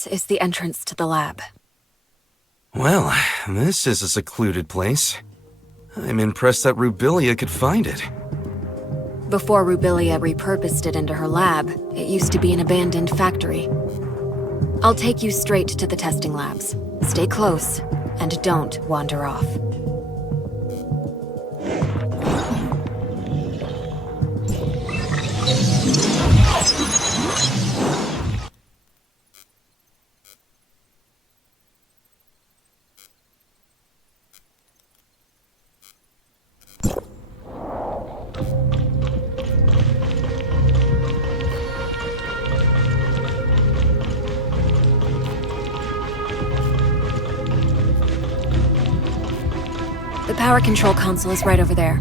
This is the entrance to the lab. Well, this is a secluded place. I'm impressed that Rubilia could find it. Before Rubilia repurposed it into her lab, it used to be an abandoned factory. I'll take you straight to the testing labs. Stay close, and don't wander off. The power control console is right over there.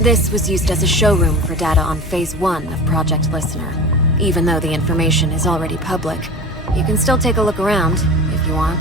This was used as a showroom for data on Phase 1 of Project Listener. Even though the information is already public, you can still take a look around, if you want.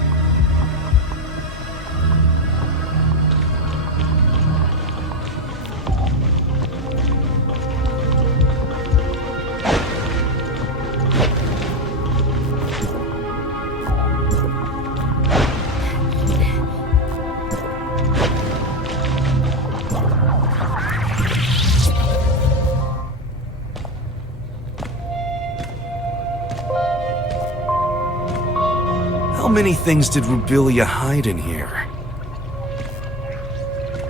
How many things did Rubilia hide in here?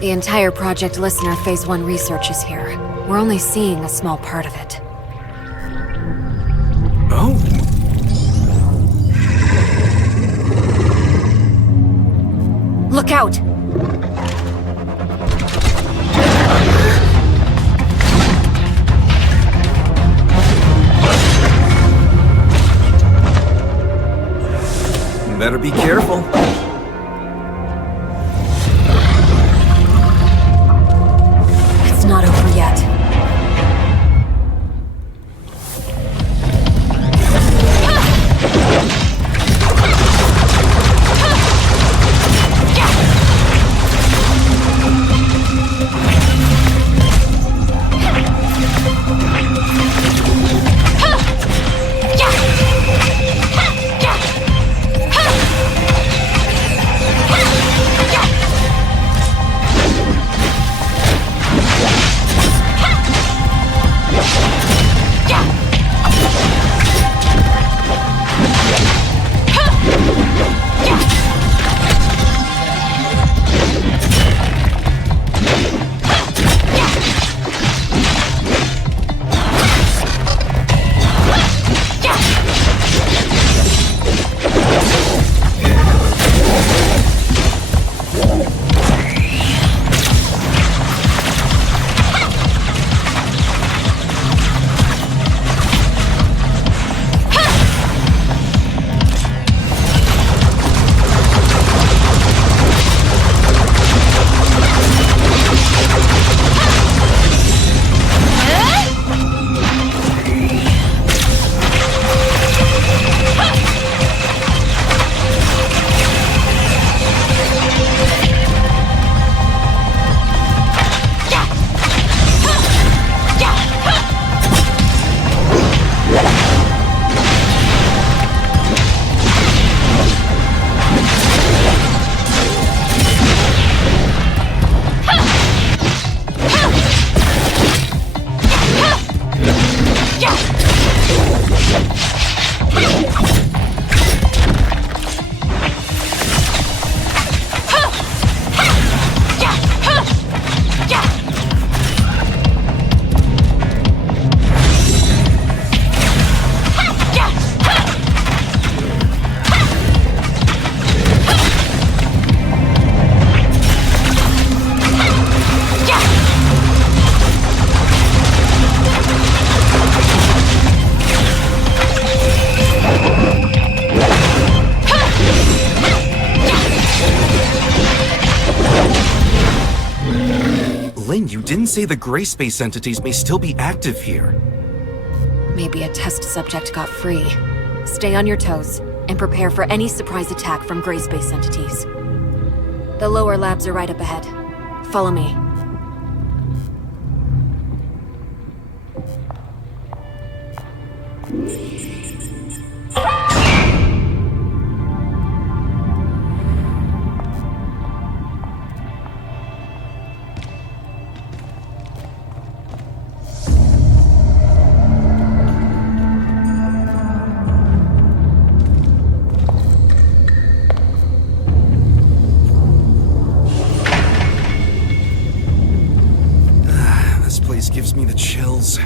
The entire Project Listener Phase 1 research is here. We're only seeing a small part of it. Oh? Look out! Better be careful. It's not over yet. You didn't say the gray space entities may still be active here. Maybe a test subject got free. Stay on your toes, and prepare for any surprise attack from gray space entities. The lower labs are right up ahead. Follow me. This place gives me the chills.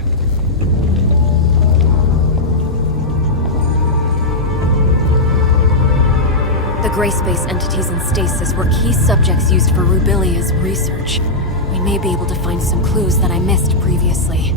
The gray space entities in stasis were key subjects used for Rubilia's research. We may be able to find some clues that I missed previously.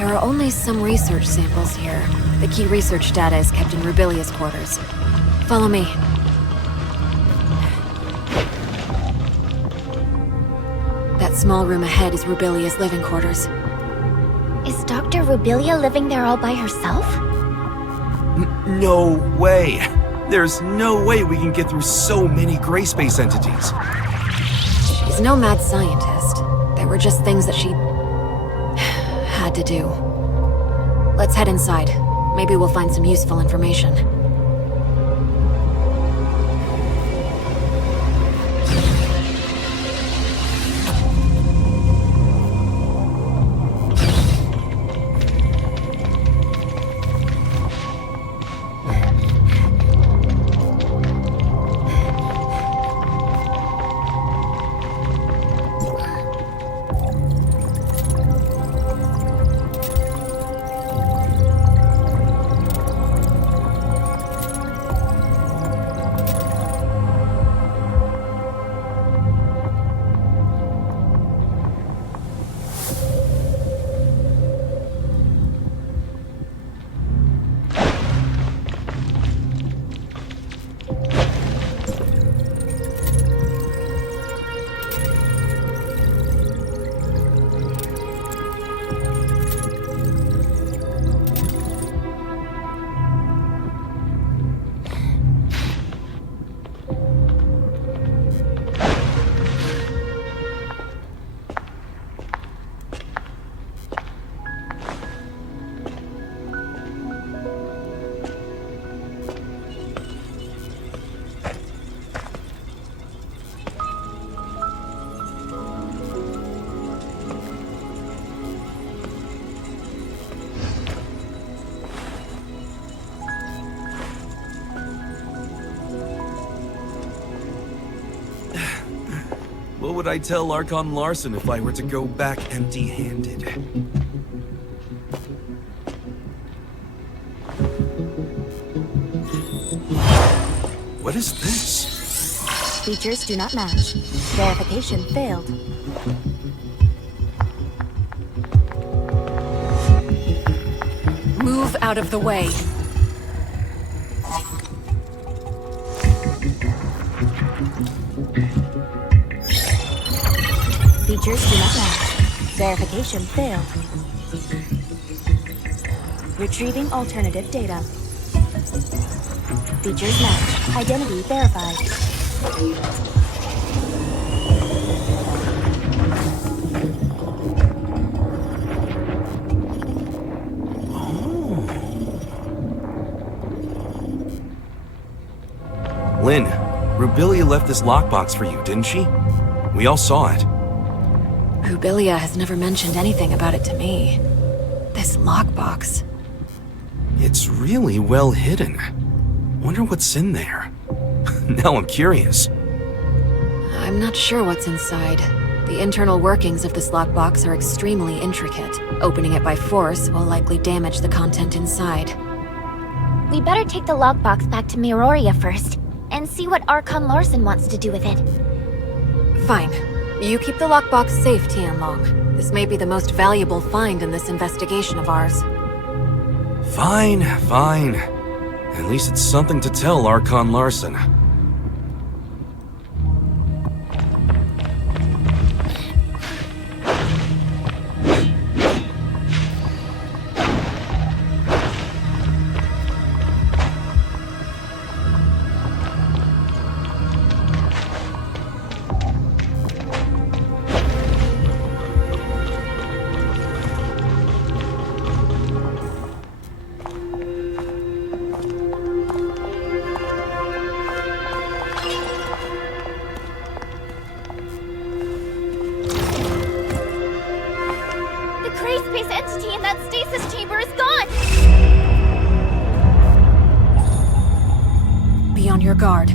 There are only some research samples here. The key research data is kept in Rubilia's quarters. Follow me. That small room ahead is Rubilia's living quarters. Is Dr. Rubilia living there all by herself? No way! There's no way we can get through so many gray space entities. She's no mad scientist. They were just things that she had to do. Let's head inside. Maybe we'll find some useful information. What would I tell Archon Larson if I were to go back empty-handed? What is this? Features do not match. Verification failed. Move out of the way. Features do not match. Verification failed. Retrieving alternative data. Features match. Identity verified. Lynn, Rubilia left this lockbox for you, didn't she? We all saw it. Rubilia has never mentioned anything about it to me. This lockbox. It's really well hidden. Wonder what's in there. Now I'm curious. I'm not sure what's inside. The internal workings of this lockbox are extremely intricate. Opening it by force will likely damage the content inside. We better take the lockbox back to Miroria first, and see what Archon Larson wants to do with it. Fine. You keep the lockbox safe, Tianlong. This may be the most valuable find in this investigation of ours. Fine, fine. At least it's something to tell Archon Larson. Space entity in that stasis chamber is gone! Be on your guard.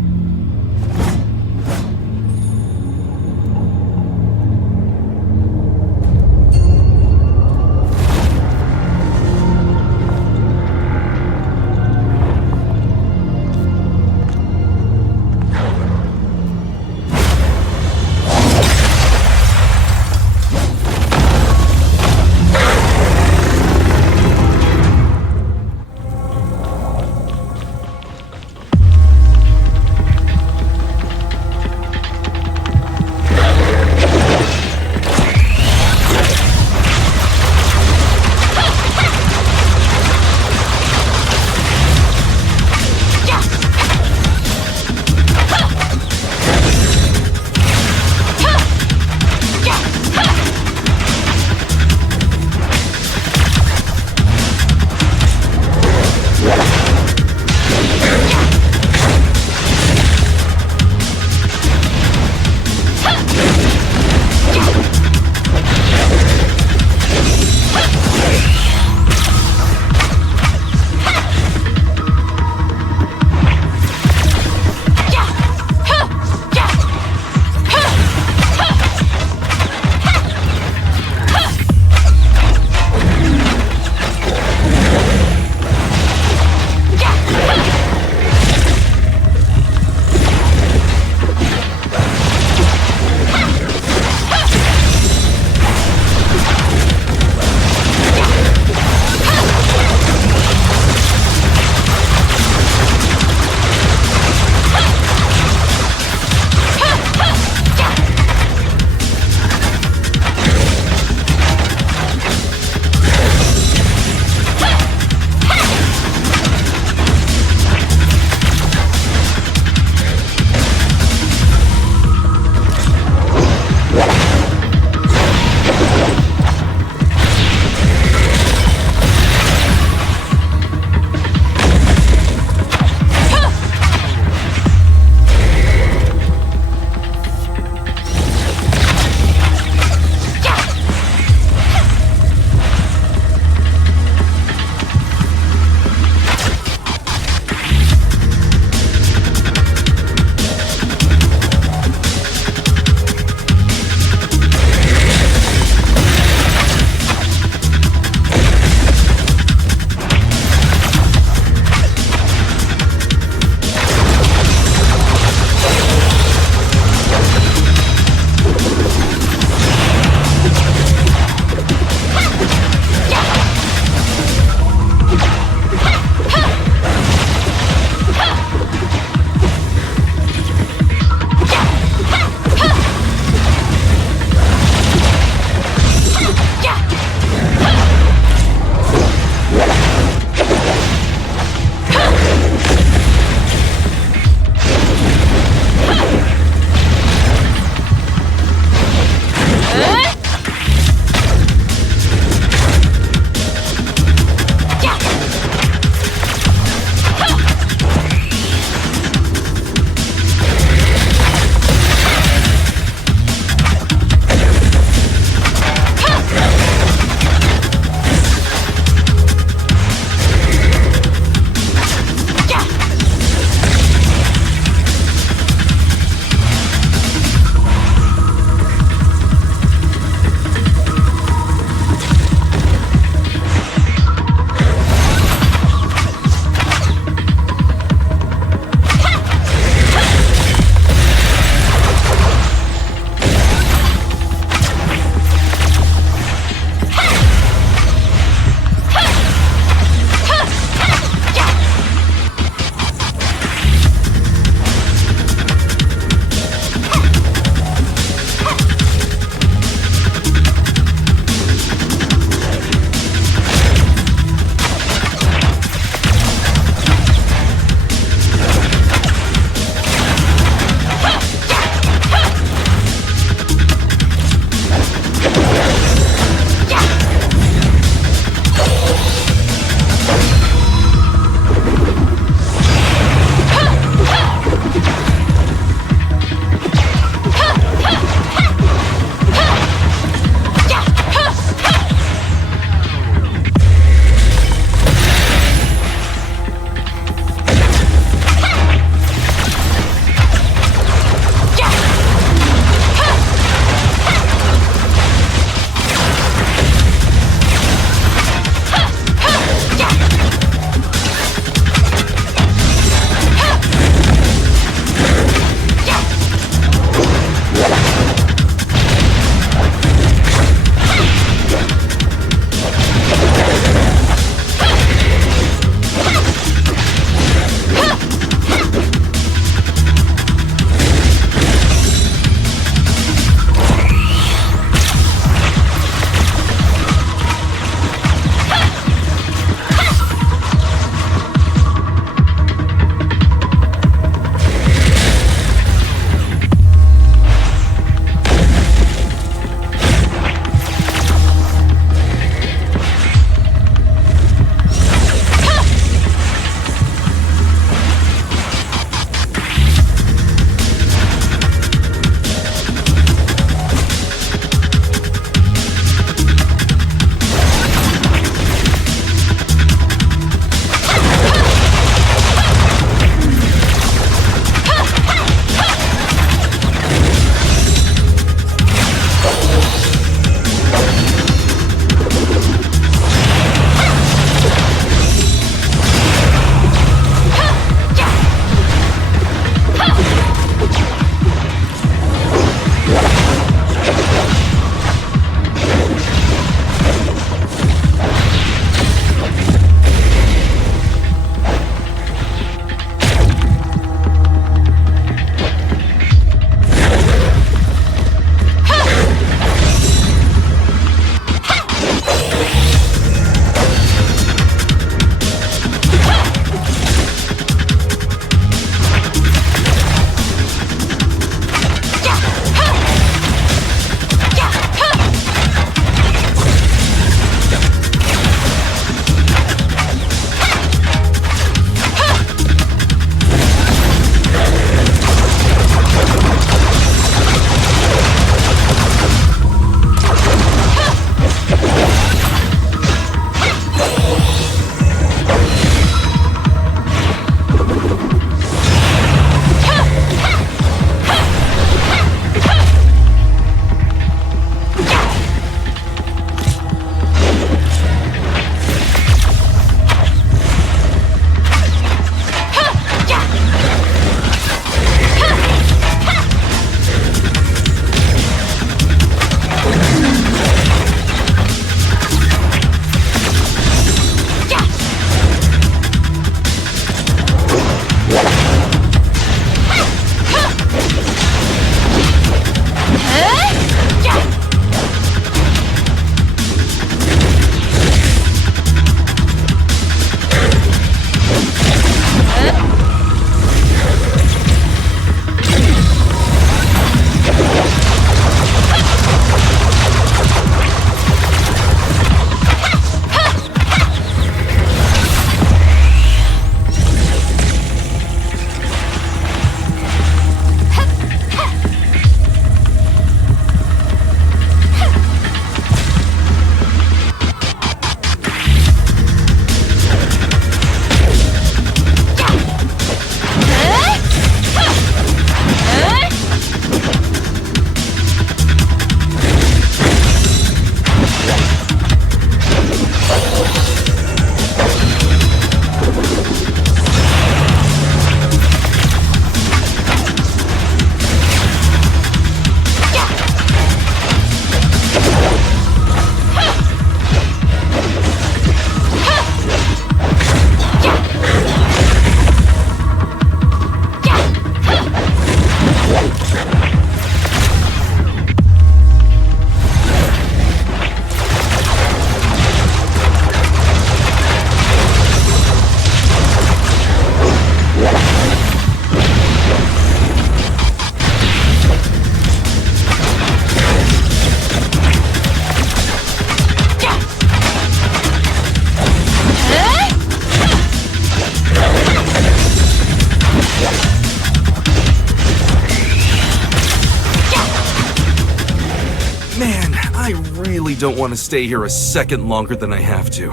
really don't want to stay here a second longer than I have to.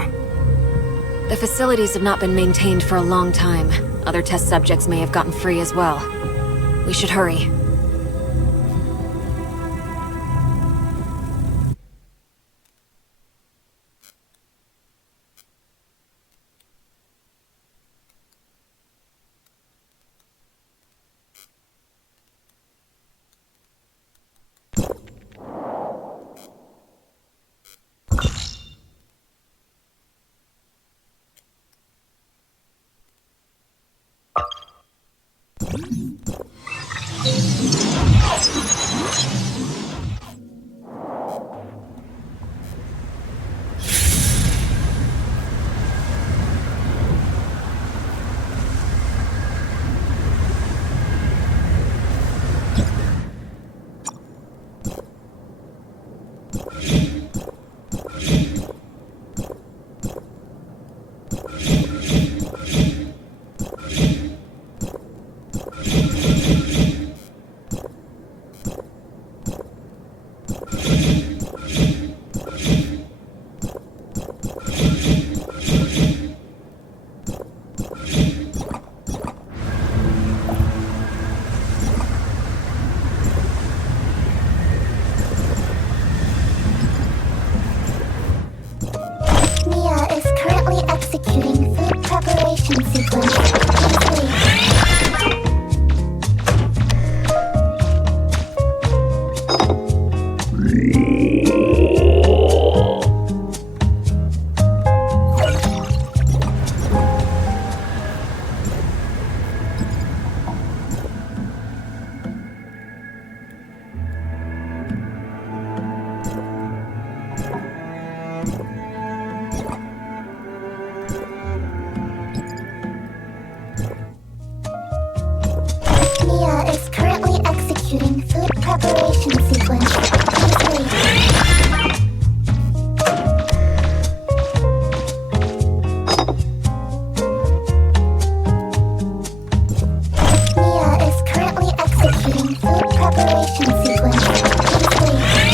The facilities have not been maintained for a long time. Other test subjects may have gotten free as well. We should hurry. Executing food preparation sequence. Please wait. Mia is currently executing food preparation sequence. Please wait. Mia is currently executing food preparation sequence. Please wait.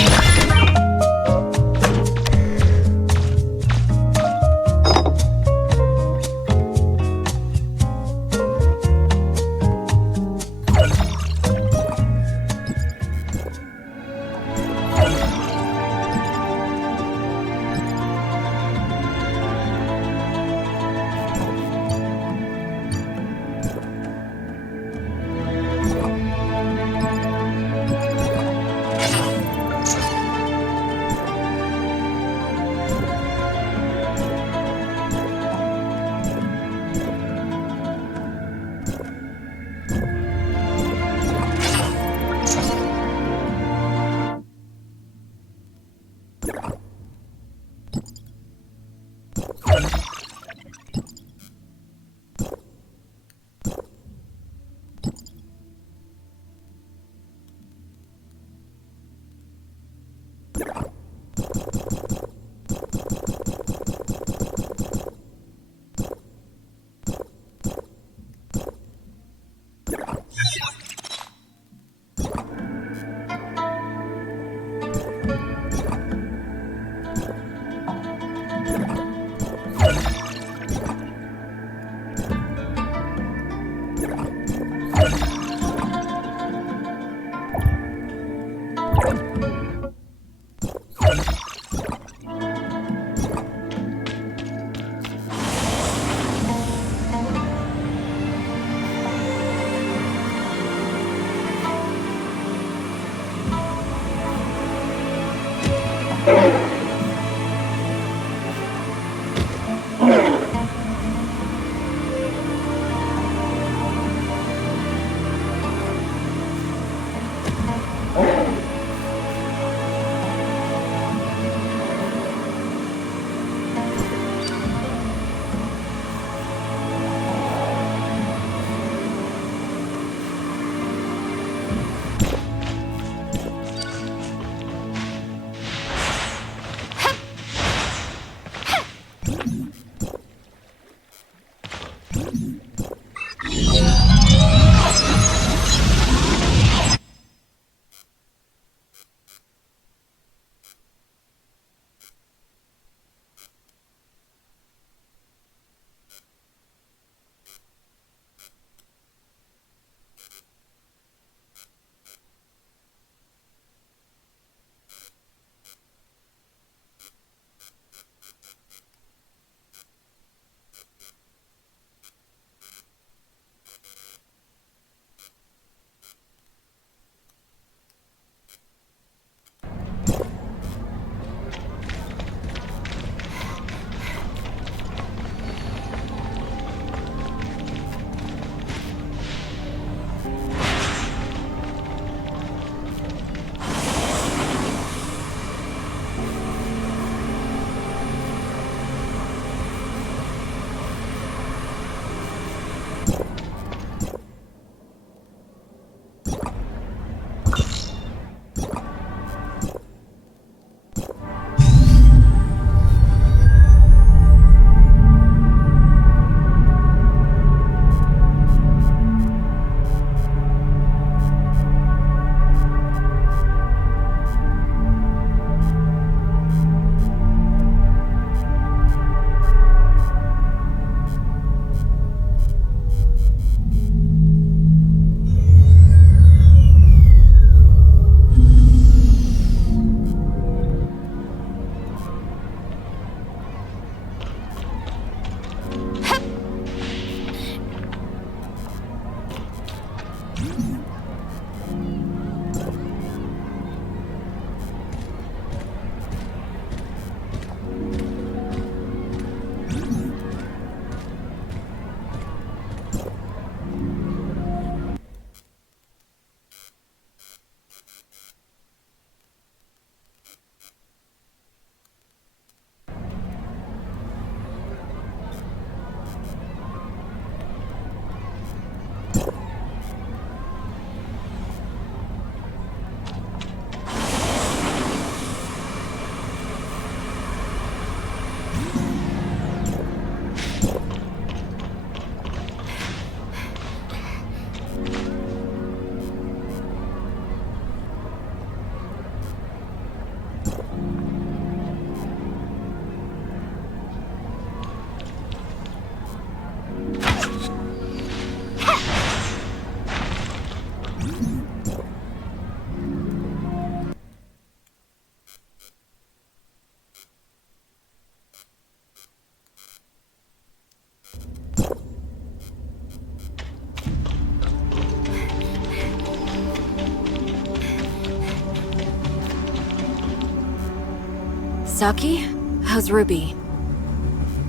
Saki, how's Ruby?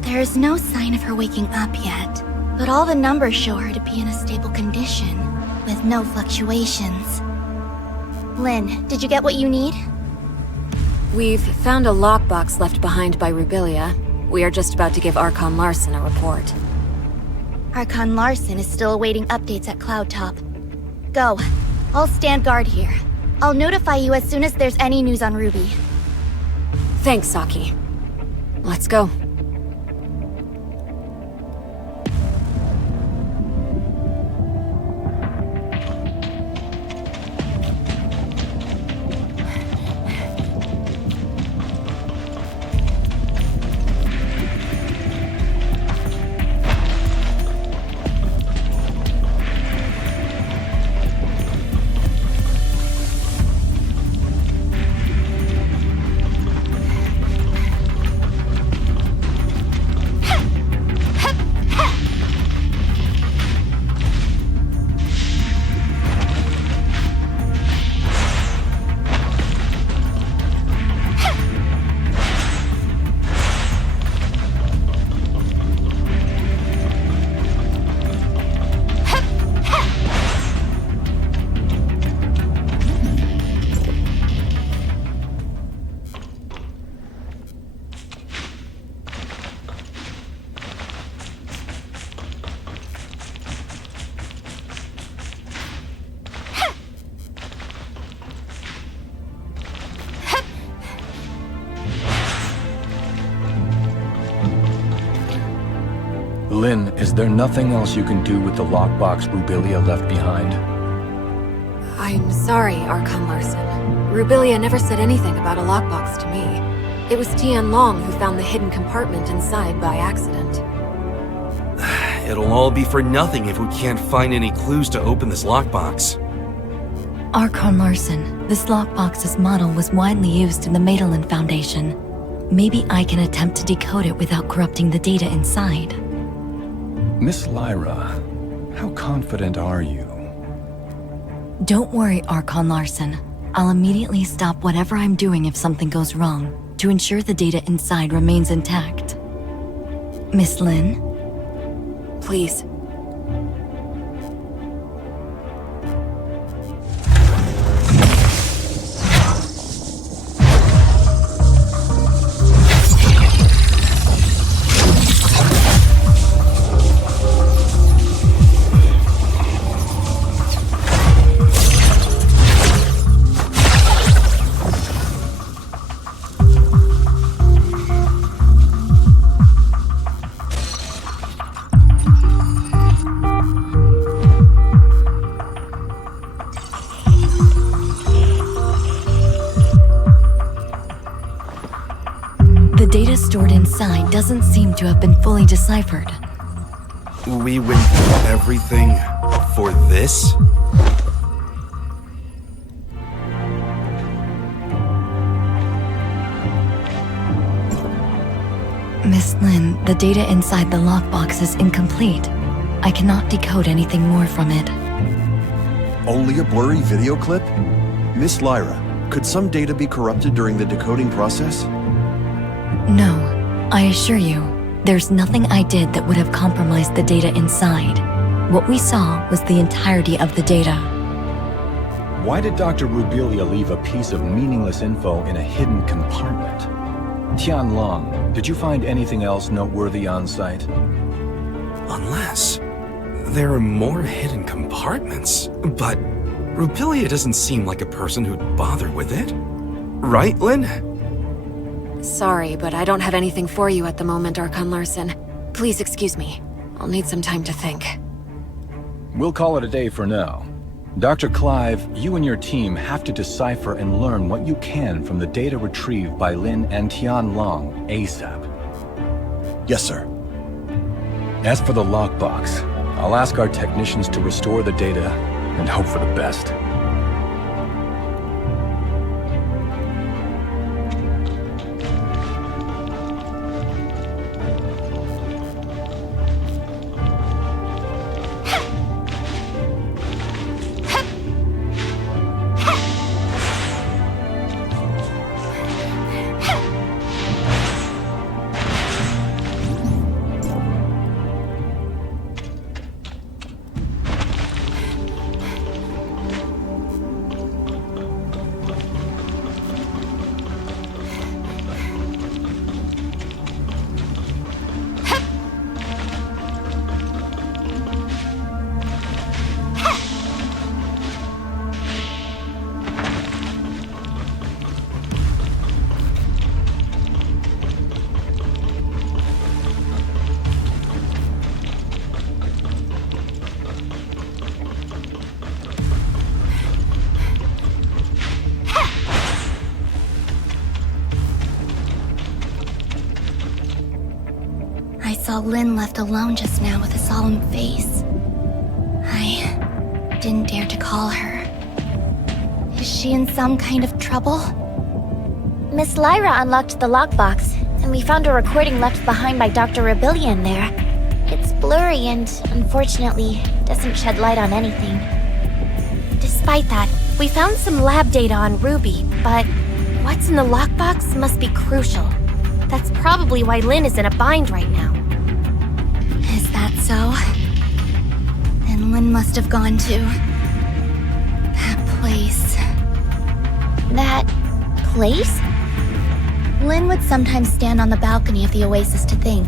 There's no sign of her waking up yet, but all the numbers show her to be in a stable condition, with no fluctuations. Lynn, did you get what you need? We've found a lockbox left behind by Rubilia. We are just about to give Archon Larson a report. Archon Larson is still awaiting updates at Cloud Top. Go. I'll stand guard here. I'll notify you as soon as there's any news on Ruby. Thanks, Saki. Let's go. Lynn, is there nothing else you can do with the lockbox Rubilia left behind? I'm sorry, Archon Larson. Rubilia never said anything about a lockbox to me. It was Tian Long who found the hidden compartment inside by accident. It'll all be for nothing if we can't find any clues to open this lockbox. Archon Larson, this lockbox's model was widely used in the Madelin Foundation. Maybe I can attempt to decode it without corrupting the data inside. Miss Lyra, how confident are you? Don't worry, Archon Larson. I'll immediately stop whatever I'm doing if something goes wrong, to ensure the data inside remains intact. Miss Lynn? Please. The data stored inside doesn't seem to have been fully deciphered. We went through everything for this? Miss Lynn, the data inside the lockbox is incomplete. I cannot decode anything more from it. Only a blurry video clip? Miss Lyra, could some data be corrupted during the decoding process? No, I assure you, there's nothing I did that would have compromised the data inside. What we saw was the entirety of the data. Why did Dr. Rubilia leave a piece of meaningless info in a hidden compartment? Tian Long, did you find anything else noteworthy on site? Unless there are more hidden compartments. But Rubilia doesn't seem like a person who'd bother with it. Right, Lynn? Sorry, but I don't have anything for you at the moment, Archon Larson. Please excuse me. I'll need some time to think. We'll call it a day for now. Dr. Clive, you and your team have to decipher and learn what you can from the data retrieved by Lin and Tian Long ASAP. Yes, sir. As for the lockbox, I'll ask our technicians to restore the data and hope for the best. I saw Lynn left alone just now with a solemn face. I didn't dare to call her. Is she in some kind of trouble? Miss Lyra unlocked the lockbox, and we found a recording left behind by Dr. Rubilia in there. It's blurry and, unfortunately, doesn't shed light on anything. Despite that, we found some lab data on Ruby, but what's in the lockbox must be crucial. That's probably why Lynn is in a bind right now. Is that so? Then Lynn must have gone to... that place. That place? Lynn would sometimes stand on the balcony of the oasis to think.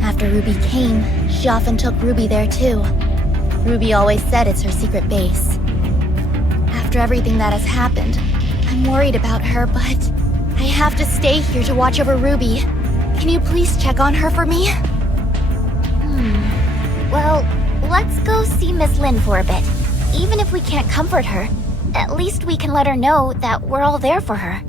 After Ruby came, she often took Ruby there too. Ruby always said it's her secret base. After everything that has happened, I'm worried about her, but I have to stay here to watch over Ruby. Can you please check on her for me? Well, let's go see Miss Lynn for a bit. Even if we can't comfort her, at least we can let her know that we're all there for her.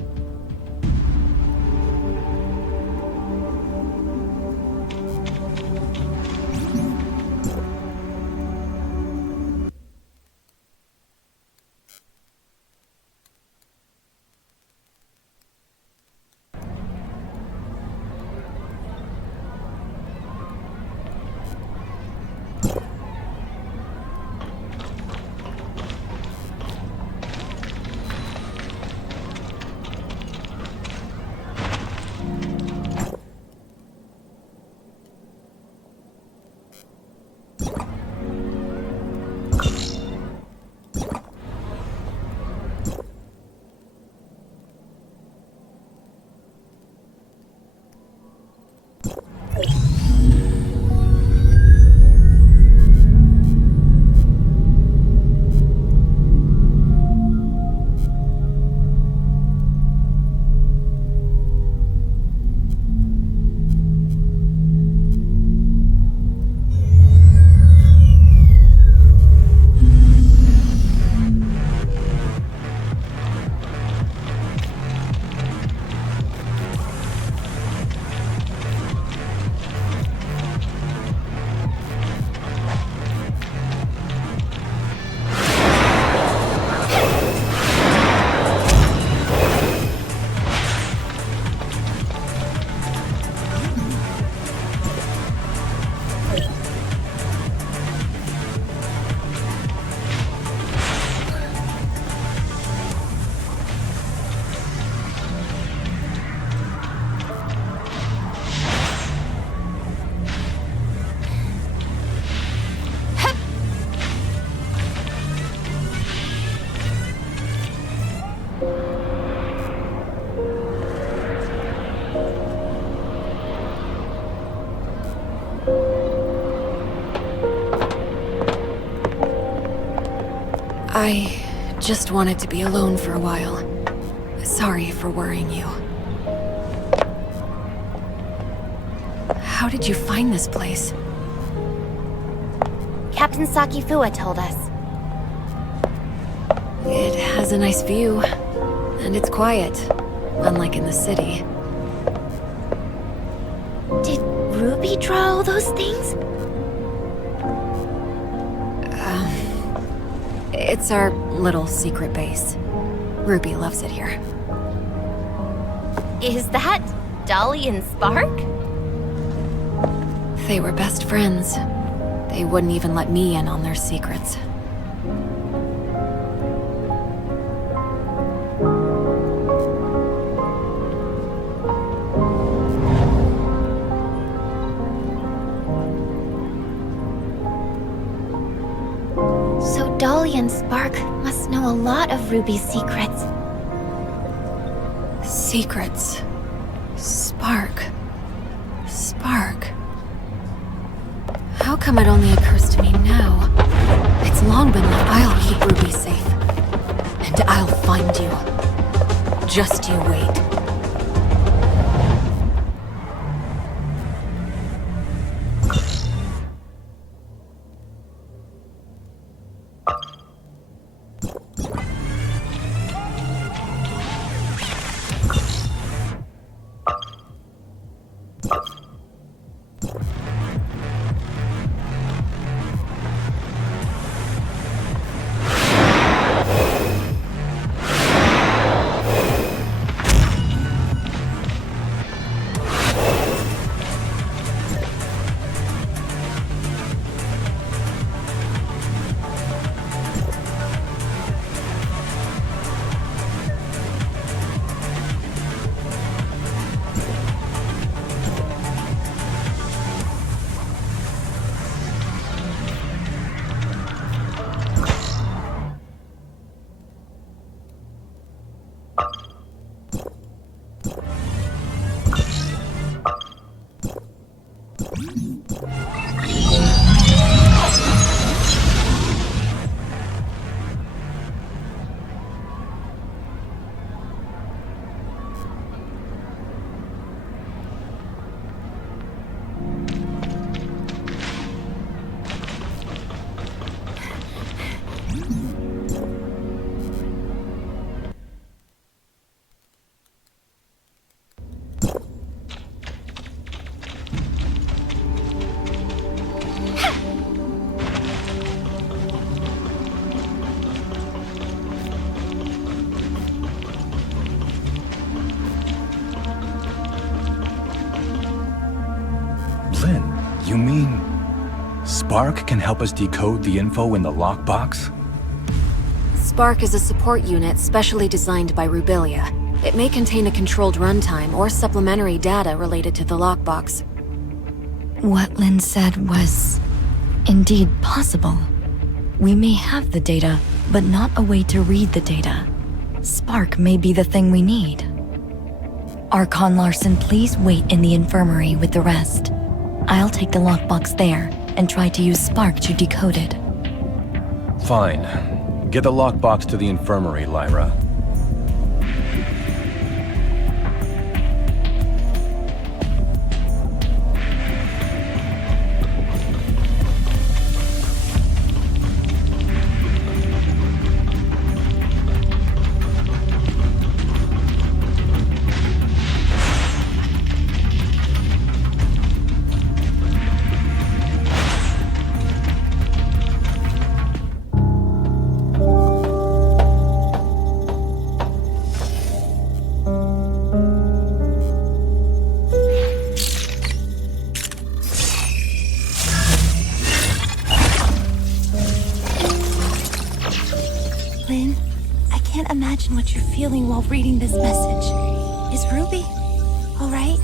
I just wanted to be alone for a while. Sorry for worrying you. How did you find this place? Captain Sakifua told us. It has a nice view, and it's quiet, unlike in the city. Did Ruby draw all those things? It's our little secret base. Ruby loves it here. Is that Dolly and Spark? They were best friends. They wouldn't even let me in on their secrets. So Dolly and Spark must know a lot of Ruby's secrets. Secrets. Spark. Spark. How come it only occurs to me now? It's long been that I'll keep Ruby safe. And I'll find you. Just you wait. Lynn, you mean Spark can help us decode the info in the lockbox? Spark is a support unit specially designed by Rubilia. It may contain a controlled runtime or supplementary data related to the lockbox. What Lynn said was indeed possible. We may have the data, but not a way to read the data. Spark may be the thing we need. Archon Larson, please wait in the infirmary with the rest. I'll take the lockbox there and try to use Spark to decode it. Fine. Get the lockbox to the infirmary, Lyra. Lynn, I can't imagine what you're feeling while reading this message. Is Ruby all right?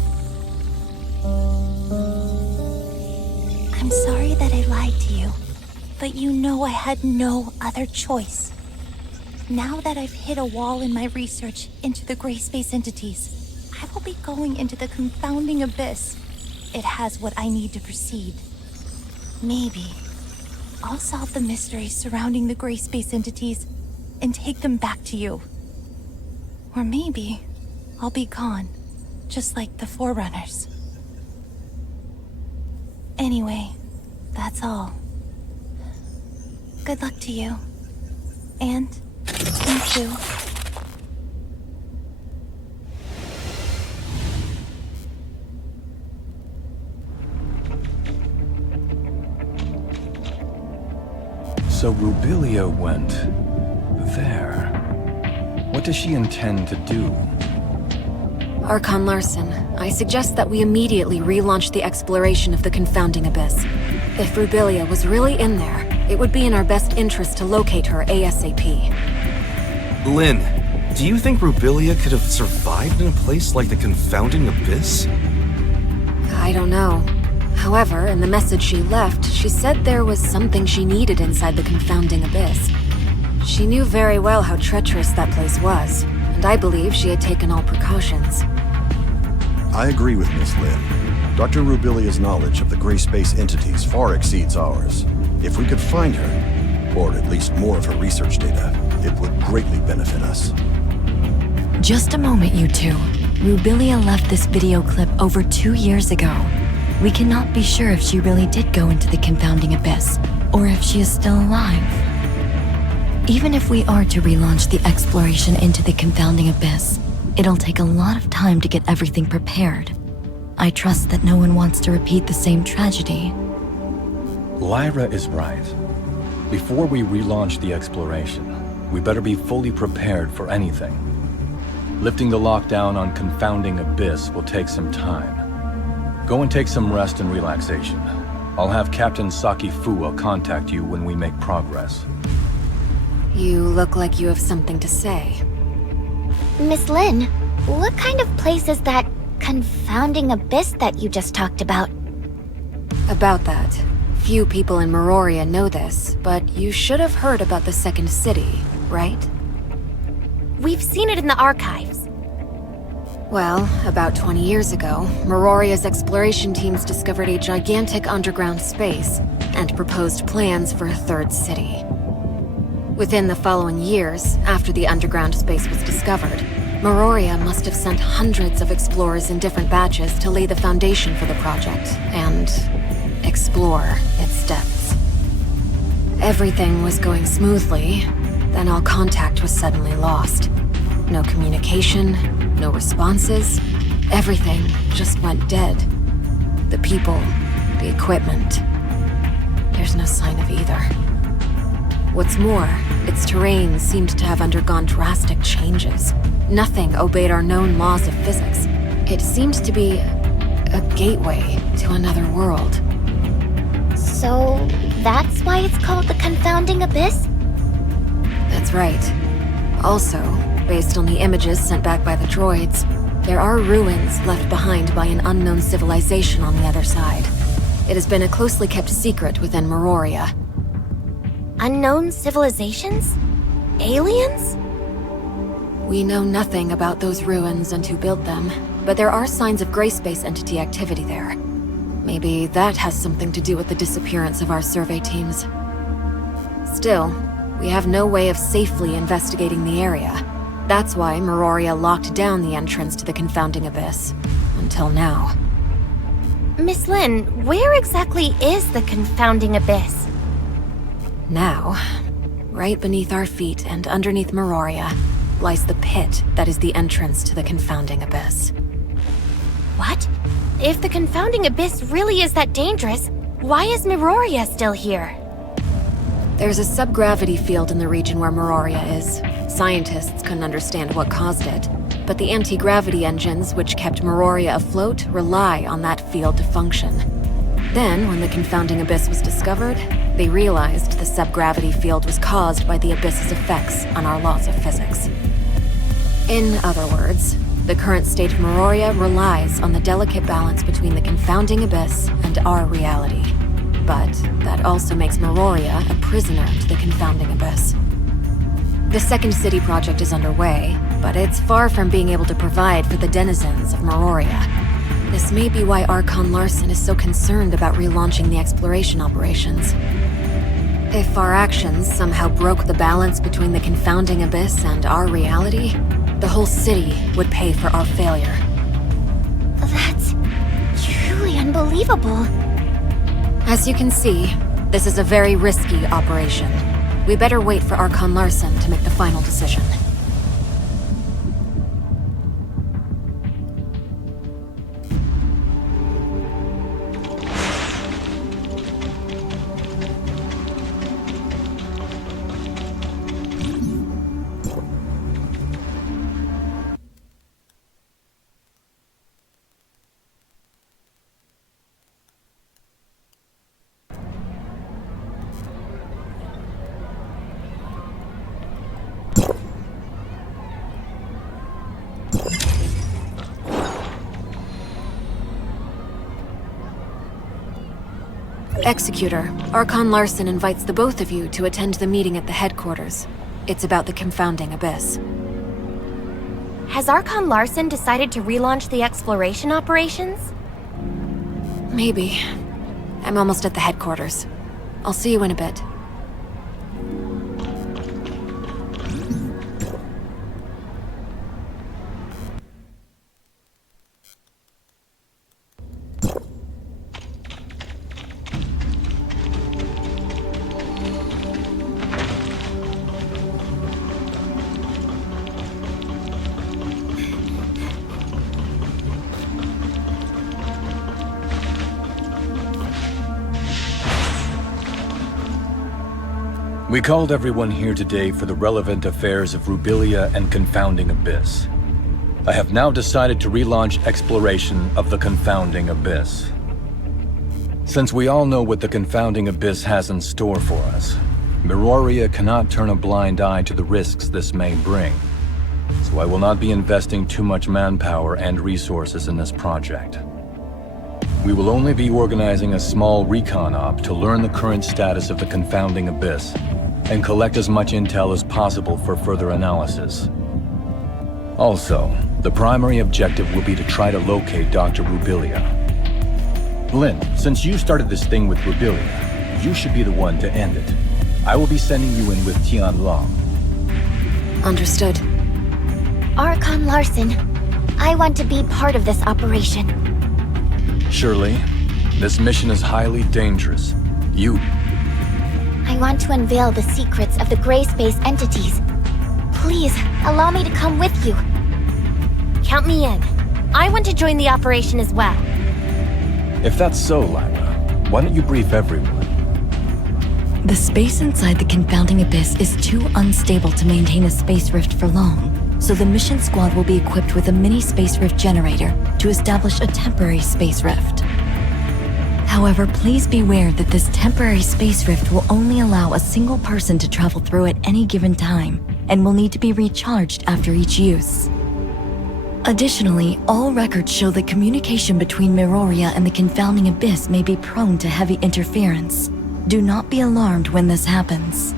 I'm sorry that I lied to you, but you know I had no other choice. Now that I've hit a wall in my research into the gray space entities, I will be going into the confounding abyss. It has what I need to proceed. Maybe I'll solve the mysteries surrounding the gray space entities and take them back to you. Or maybe I'll be gone, just like the Forerunners. Anyway, that's all. Good luck to you. And you too. So Rubilia went there. What does she intend to do? Archon Larson, I suggest that we immediately relaunch the exploration of the confounding abyss. If Rubilia was really in there, it would be in our best interest to locate her ASAP. Lynn, do you think Rubilia could have survived in a place like the confounding abyss? I don't know. However, in the message she left, she said there was something she needed inside the confounding abyss. She knew very well how treacherous that place was, and I believe she had taken all precautions. I agree with Miss Lin. Dr. Rubilia's knowledge of the gray space entities far exceeds ours. If we could find her, or at least more of her research data, it would greatly benefit us. Just a moment, you two. Rubilia left this video clip over 2 years ago. We cannot be sure if she really did go into the confounding abyss, or if she is still alive. Even if we are to relaunch the exploration into the confounding abyss, it'll take a lot of time to get everything prepared. I trust that no one wants to repeat the same tragedy. Lyra is right. Before we relaunch the exploration, we better be fully prepared for anything. Lifting the lockdown on confounding abyss will take some time. Go and take some rest and relaxation. I'll have Captain Saki Fua contact you when we make progress. You look like you have something to say. Miss Lin, what kind of place is that confounding abyss that you just talked about? About that, few people in Meroria know this, but you should have heard about the Second City, right? We've seen it in the archives. Well, about 20 years ago, Meroria's exploration teams discovered a gigantic underground space and proposed plans for a third city. Within the following years, after the underground space was discovered, Meroria must have sent hundreds of explorers in different batches to lay the foundation for the project and explore its depths. Everything was going smoothly, then all contact was suddenly lost. No communication, no responses. Everything just went dead. The people, the equipment. There's no sign of either. What's more, its terrain seemed to have undergone drastic changes. Nothing obeyed our known laws of physics. It seemed to be a gateway to another world. So, that's why it's called the Confounding Abyss? That's right. Also, based on the images sent back by the droids, there are ruins left behind by an unknown civilization on the other side. It has been a closely kept secret within Meroria. Unknown civilizations? Aliens? We know nothing about those ruins and who built them, but there are signs of gray space entity activity there. Maybe that has something to do with the disappearance of our survey teams. Still, we have no way of safely investigating the area. That's why Meroria locked down the entrance to the Confounding Abyss. Until now. Miss Lin, where exactly is the Confounding Abyss? Now, right beneath our feet and underneath Meroria, lies the pit that is the entrance to the Confounding Abyss. What? If the Confounding Abyss really is that dangerous, why is Meroria still here? There's a subgravity field in the region where Meroria is. Scientists couldn't understand what caused it, but the anti-gravity engines which kept Meroria afloat rely on that field to function. Then, when the Confounding Abyss was discovered, they realized the subgravity field was caused by the Abyss's effects on our laws of physics. In other words, the current state of Meroria relies on the delicate balance between the Confounding Abyss and our reality. But that also makes Meroria a prisoner to the Confounding Abyss. The Second City project is underway, but it's far from being able to provide for the denizens of Meroria. This may be why Archon Larson is so concerned about relaunching the exploration operations. If our actions somehow broke the balance between the Confounding Abyss and our reality, the whole city would pay for our failure. That's truly unbelievable. As you can see, this is a very risky operation. We better wait for Archon Larson to make the final decision. Executor, Archon Larson invites the both of you to attend the meeting at the headquarters. It's about the Confounding Abyss. Has Archon Larson decided to relaunch the exploration operations? Maybe. I'm almost at the headquarters. I'll see you in a bit. We called everyone here today for the relevant affairs of Rubilia and Confounding Abyss. I have now decided to relaunch exploration of the Confounding Abyss. Since we all know what the Confounding Abyss has in store for us, Meroria cannot turn a blind eye to the risks this may bring. So I will not be investing too much manpower and resources in this project. We will only be organizing a small recon op to learn the current status of the Confounding Abyss and collect as much intel as possible for further analysis. Also, the primary objective will be to try to locate Dr. Rubilia. Lin, since you started this thing with Rubilia, you should be the one to end it. I will be sending you in with Tian Long. Understood. Archon Larson, I want to be part of this operation. Shirley, this mission is highly dangerous. I want to unveil the secrets of the gray space entities. Please, allow me to come with you. Count me in. I want to join the operation as well. If that's so, Lyra, why don't you brief everyone? The space inside the Confounding Abyss is too unstable to maintain a space rift for long, so the mission squad will be equipped with a mini space rift generator to establish a temporary space rift. However, please beware that this temporary space rift will only allow a single person to travel through at any given time, and will need to be recharged after each use. Additionally, all records show that communication between Miroria and the confounding abyss may be prone to heavy interference. Do not be alarmed when this happens.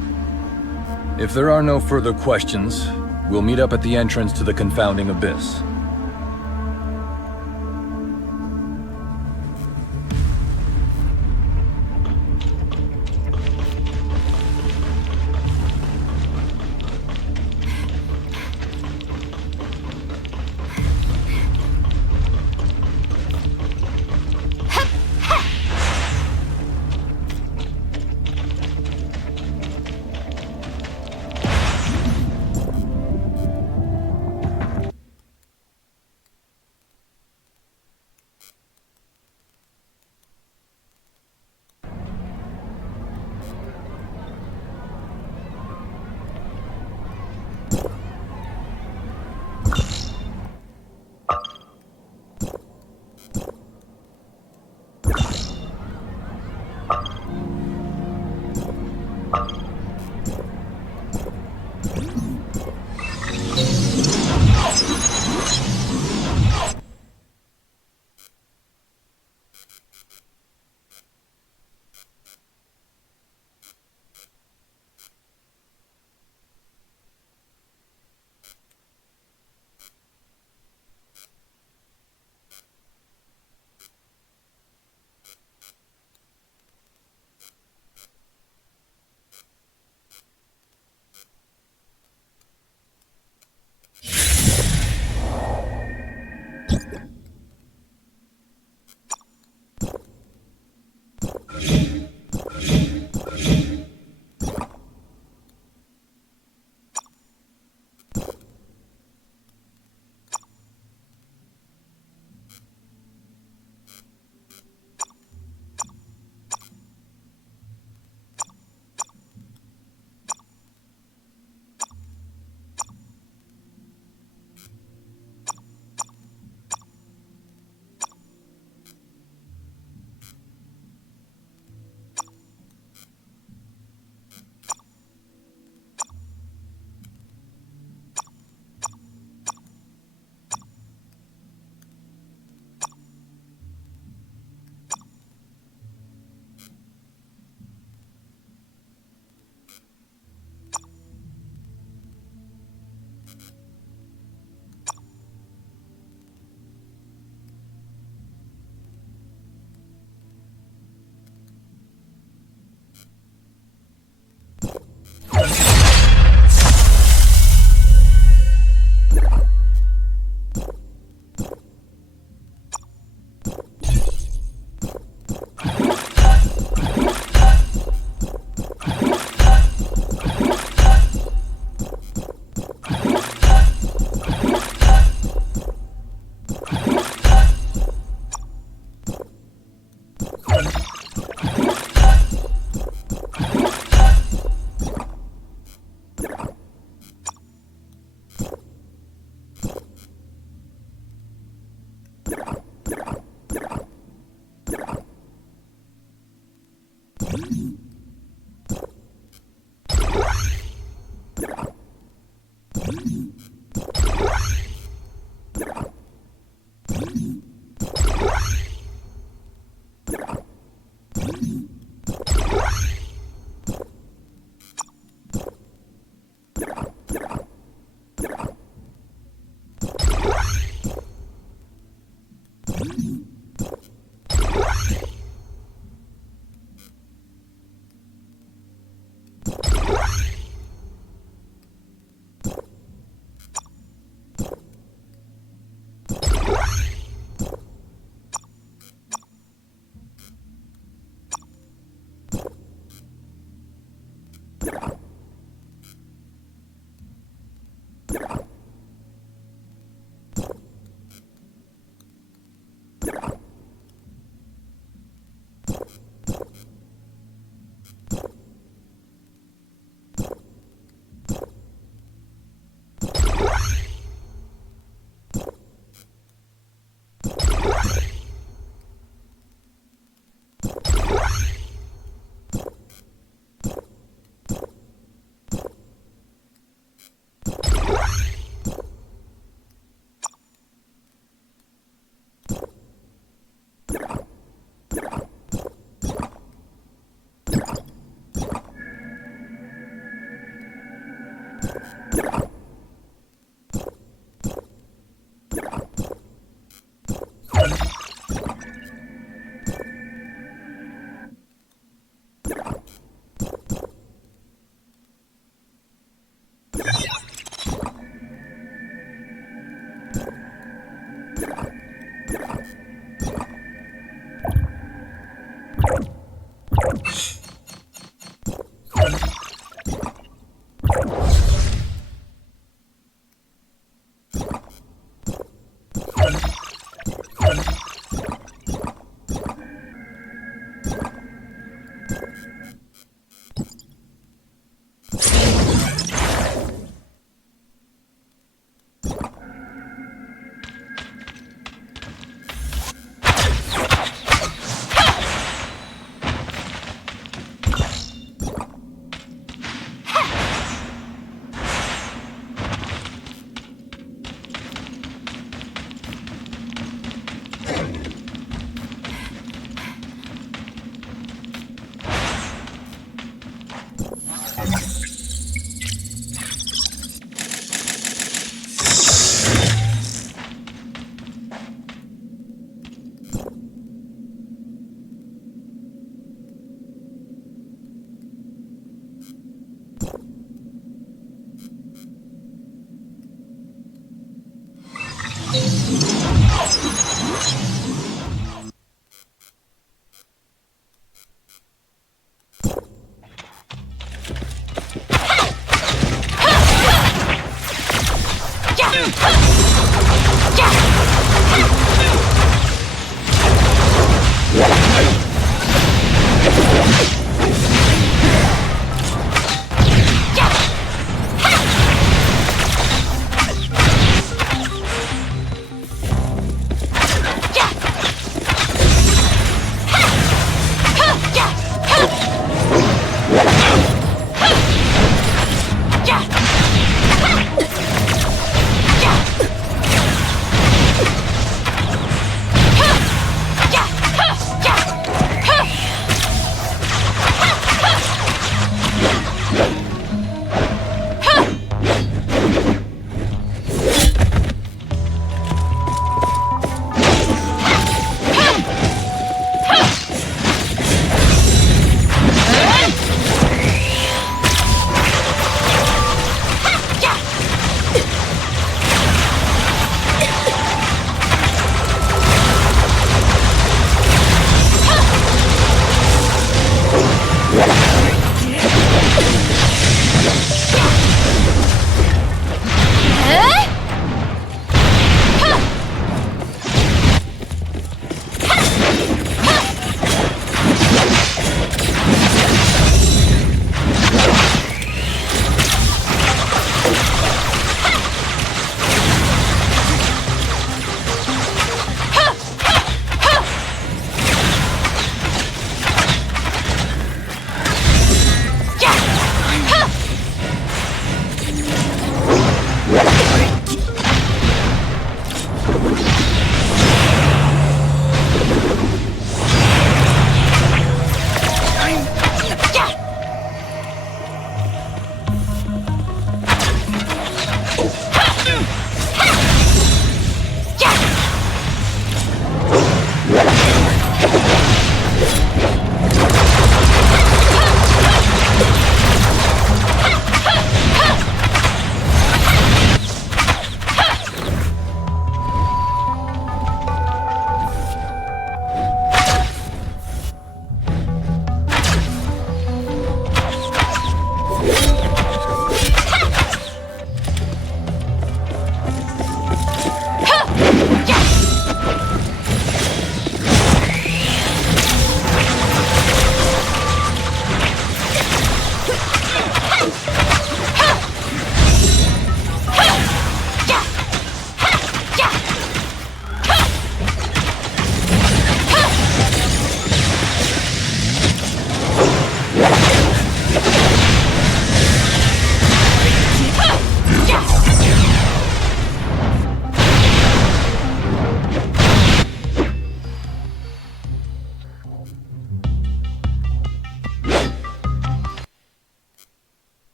If there are no further questions, we'll meet up at the entrance to the confounding abyss.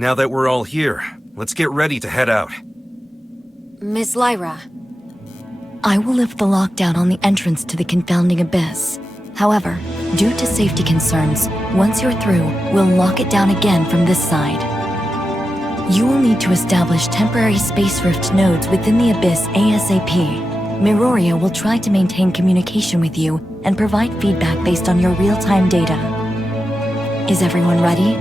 Now that we're all here, let's get ready to head out. Miss Lyra, I will lift the lockdown on the entrance to the confounding abyss. However, due to safety concerns, once you're through, we'll lock it down again from this side. You will need to establish temporary space rift nodes within the abyss ASAP. Miroria will try to maintain communication with you and provide feedback based on your real-time data. Is everyone ready?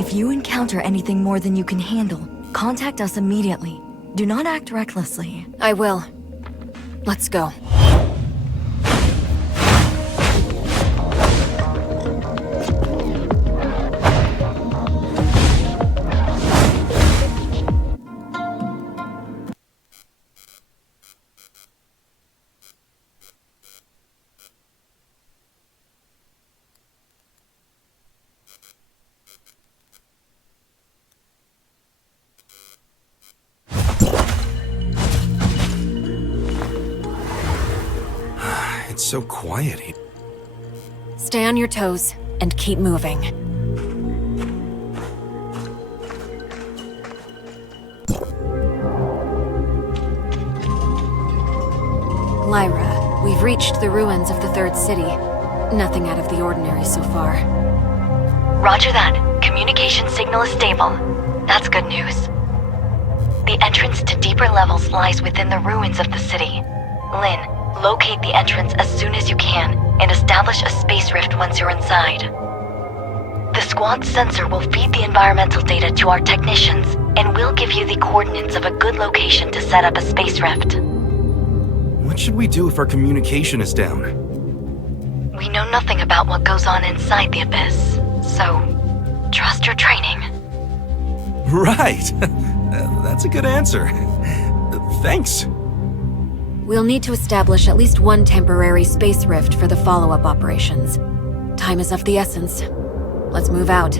If you encounter anything more than you can handle, contact us immediately. Do not act recklessly. I will. Let's go. It's so quiet here. Stay on your toes and keep moving. Lyra, we've reached the ruins of the Third City. Nothing out of the ordinary so far. Roger that. Communication signal is stable. That's good news. The entrance to deeper levels lies within the ruins of the city. Lynn, locate the entrance as soon as you can, and establish a space rift once you're inside. The squad's sensor will feed the environmental data to our technicians, and we'll give you the coordinates of a good location to set up a space rift. What should we do if our communication is down? We know nothing about what goes on inside the abyss, so trust your training. Right! That's a good answer. Thanks. We'll need to establish at least one temporary space rift for the follow-up operations. Time is of the essence. Let's move out.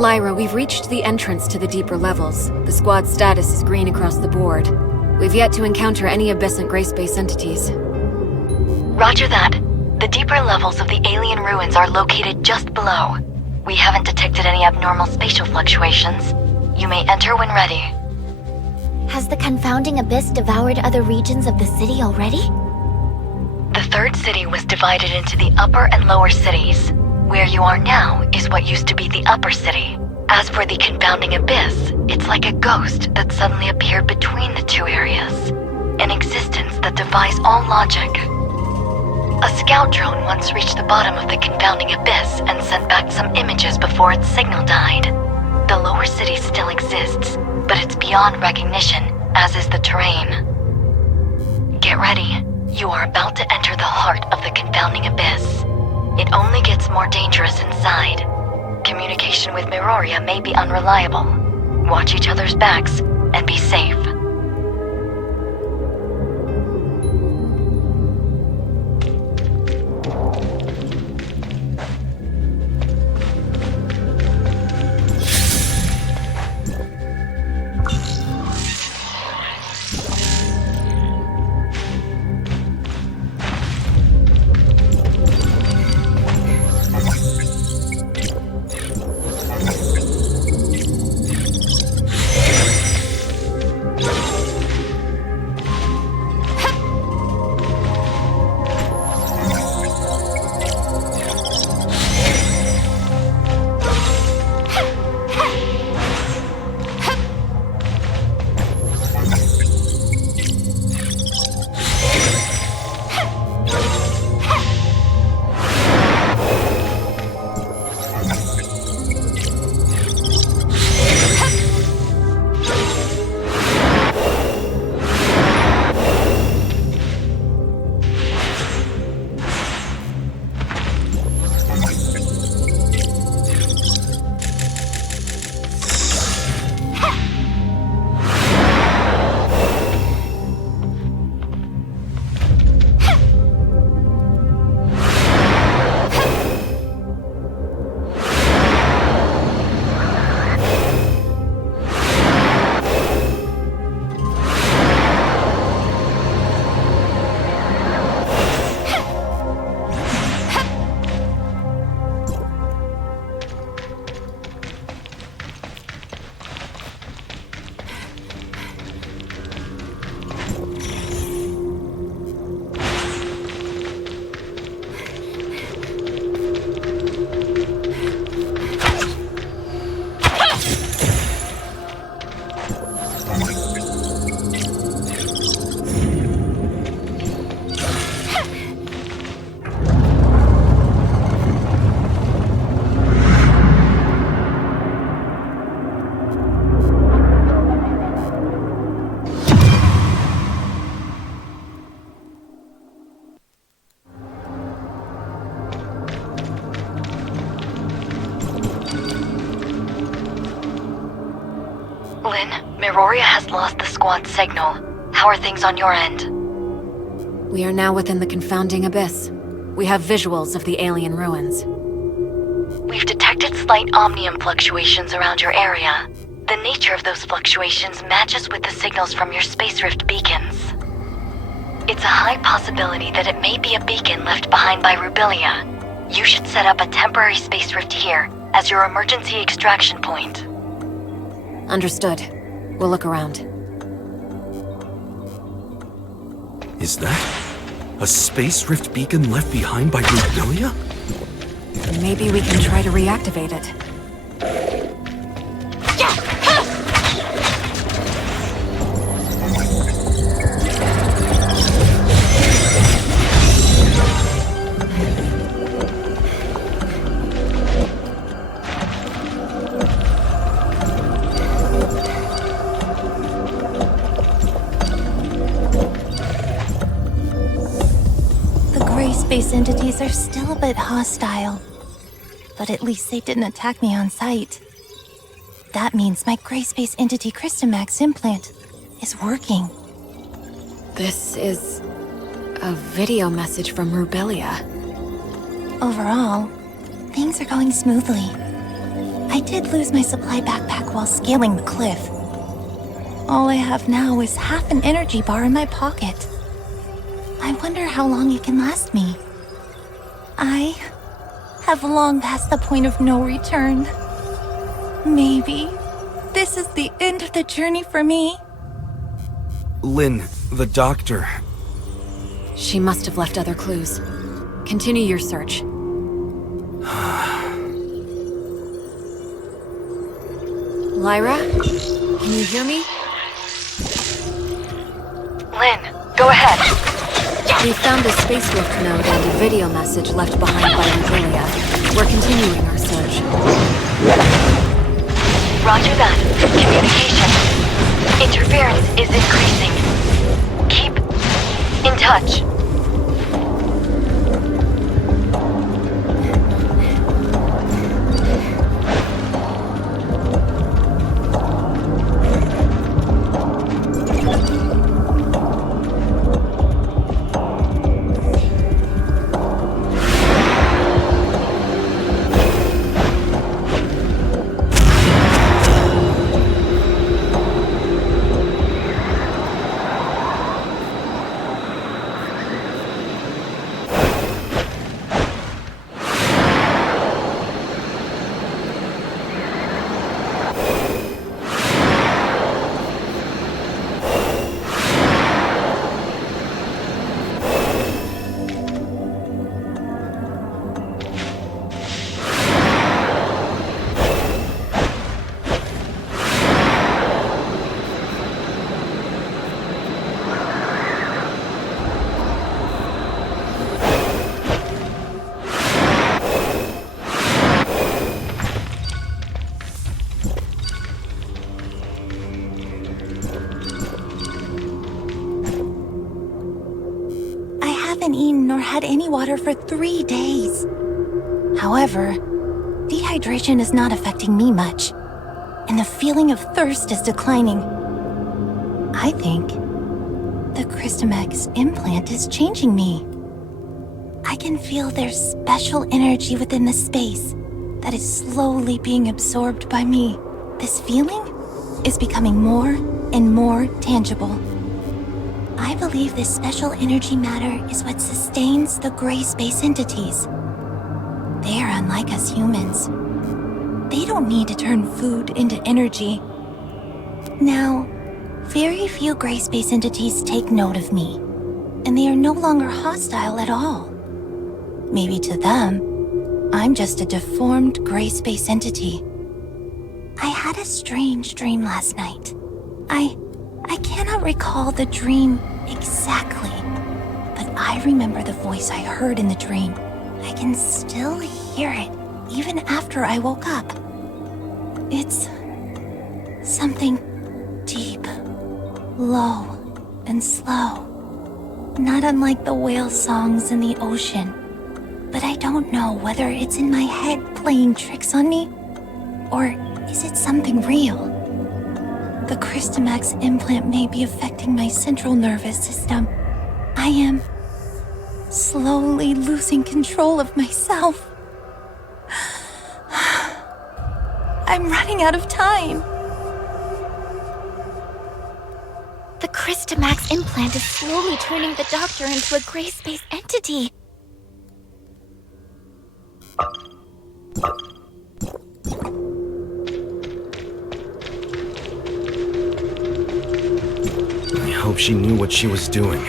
Lyra, we've reached the entrance to the deeper levels. The squad's status is green across the board. We've yet to encounter any abyssant gray space entities. Roger that. The deeper levels of the alien ruins are located just below. We haven't detected any abnormal spatial fluctuations. You may enter when ready. Has the confounding abyss devoured other regions of the city already? The third city was divided into the upper and lower cities. Where you are now is what used to be the upper city. As for the confounding abyss, it's like a ghost that suddenly appeared between the two areas. An existence that defies all logic. A scout drone once reached the bottom of the confounding abyss and sent back some images before its signal died. The lower city still exists, but it's beyond recognition, as is the terrain. Get ready. You are about to enter the heart of the confounding abyss. It only gets more dangerous inside. Communication with Miroria may be unreliable. Watch each other's backs and be safe. Lynn, Miroria has lost the squad signal. How are things on your end? We are now within the confounding abyss. We have visuals of the alien ruins. We've detected slight omnium fluctuations around your area. The nature of those fluctuations matches with the signals from your space rift beacons. It's a high possibility that it may be a beacon left behind by Rubilia. You should set up a temporary space rift here as your emergency extraction point. Understood. We'll look around. Is that a space rift beacon left behind by Rubilia? Maybe we can try to reactivate it. Space entities are still a bit hostile, but at least they didn't attack me on sight. That means my gray space entity Crystamax implant is working. This is a video message from Rubilia. Overall, things are going smoothly. I did lose my supply backpack while scaling the cliff. All I have now is half an energy bar in my pocket. I wonder how long it can last me. I have long passed the point of no return. Maybe this is the end of the journey for me. Lynn, the doctor. She must have left other clues. Continue your search. Lyra? Can you hear me? Lynn, go ahead. We found a spacewalk node and a video message left behind by Rubilia. We're continuing our search. Roger that. Communication. Interference is increasing. Keep in touch. Eaten nor had any water for 3 days. However, dehydration is not affecting me much, and the feeling of thirst is declining. I think the Christomax implant is changing me. I can feel there's special energy within the space that is slowly being absorbed by me. This feeling is becoming more and more tangible. I believe this special energy matter is what sustains the gray space entities. They are unlike us humans. They don't need to turn food into energy. Now, very few gray space entities take note of me, and they are no longer hostile at all. Maybe to them, I'm just a deformed gray space entity. I had a strange dream last night. I cannot recall the dream exactly, but I remember the voice I heard in the dream. I can still hear it, even after I woke up. It's something deep, low, and slow. Not unlike the whale songs in the ocean. But I don't know whether it's in my head playing tricks on me, or is it something real? The Christomax implant may be affecting my central nervous system. I am slowly losing control of myself. I'm running out of time. The Christomax implant is slowly turning the doctor into a gray space entity. I hope she knew what she was doing.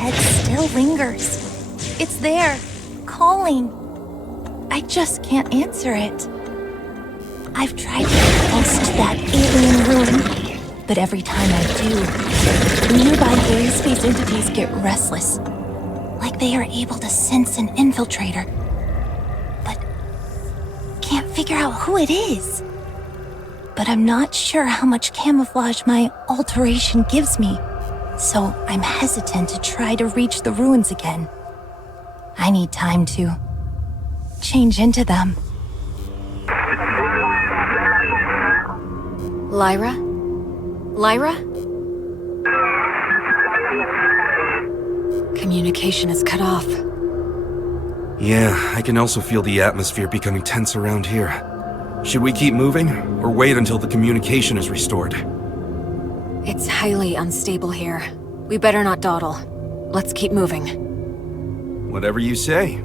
head still lingers. It's there, calling. I just can't answer it. I've tried to get close to that alien ruin, but every time I do, nearby gray space entities get restless, like they are able to sense an infiltrator, but can't figure out who it is. But I'm not sure how much camouflage my alteration gives me, so I'm hesitant to try to reach the ruins again. I need time to change into them. Lyra? Lyra? Communication is cut off. Yeah, I can also feel the atmosphere becoming tense around here. Should we keep moving, or wait until the communication is restored? It's highly unstable here. We better not dawdle. Let's keep moving. Whatever you say.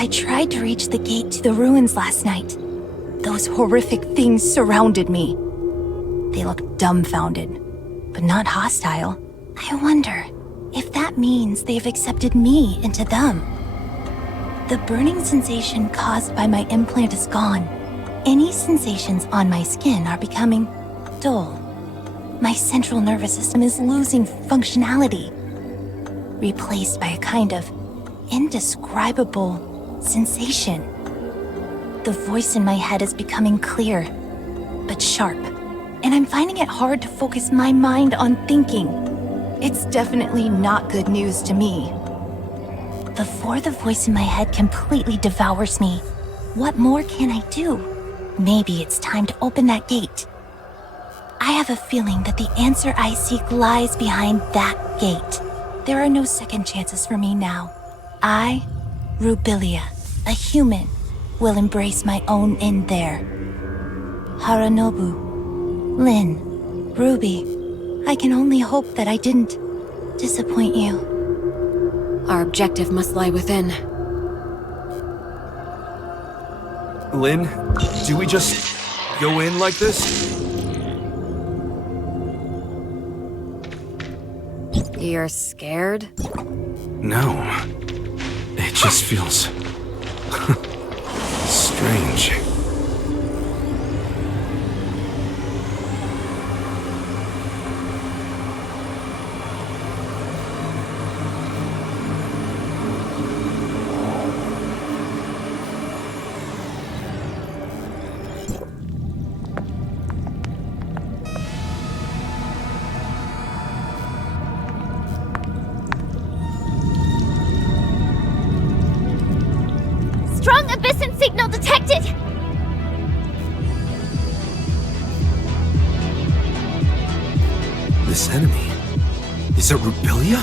I tried to reach the gate to the ruins last night. Those horrific things surrounded me. They looked dumbfounded, but not hostile. I wonder if that means they've accepted me into them. The burning sensation caused by my implant is gone. Any sensations on my skin are becoming dull. My central nervous system is losing functionality, replaced by a kind of indescribable sensation. The voice in my head is becoming clear, but sharp, and I'm finding it hard to focus my mind on thinking. It's definitely not good news to me. Before the voice in my head completely devours me, what more can I do? Maybe it's time to open that gate. I have a feeling that the answer I seek lies behind that gate. There are no second chances for me now. I, Rubilia, a human, will embrace my own end there. Haranobu, Lynn, Ruby, I can only hope that I didn't disappoint you. Our objective must lie within. Lynn, do we just go in like this? You're scared? No. It just feels strange. Strong Abyssin signal detected! This enemy, is it Rubilia?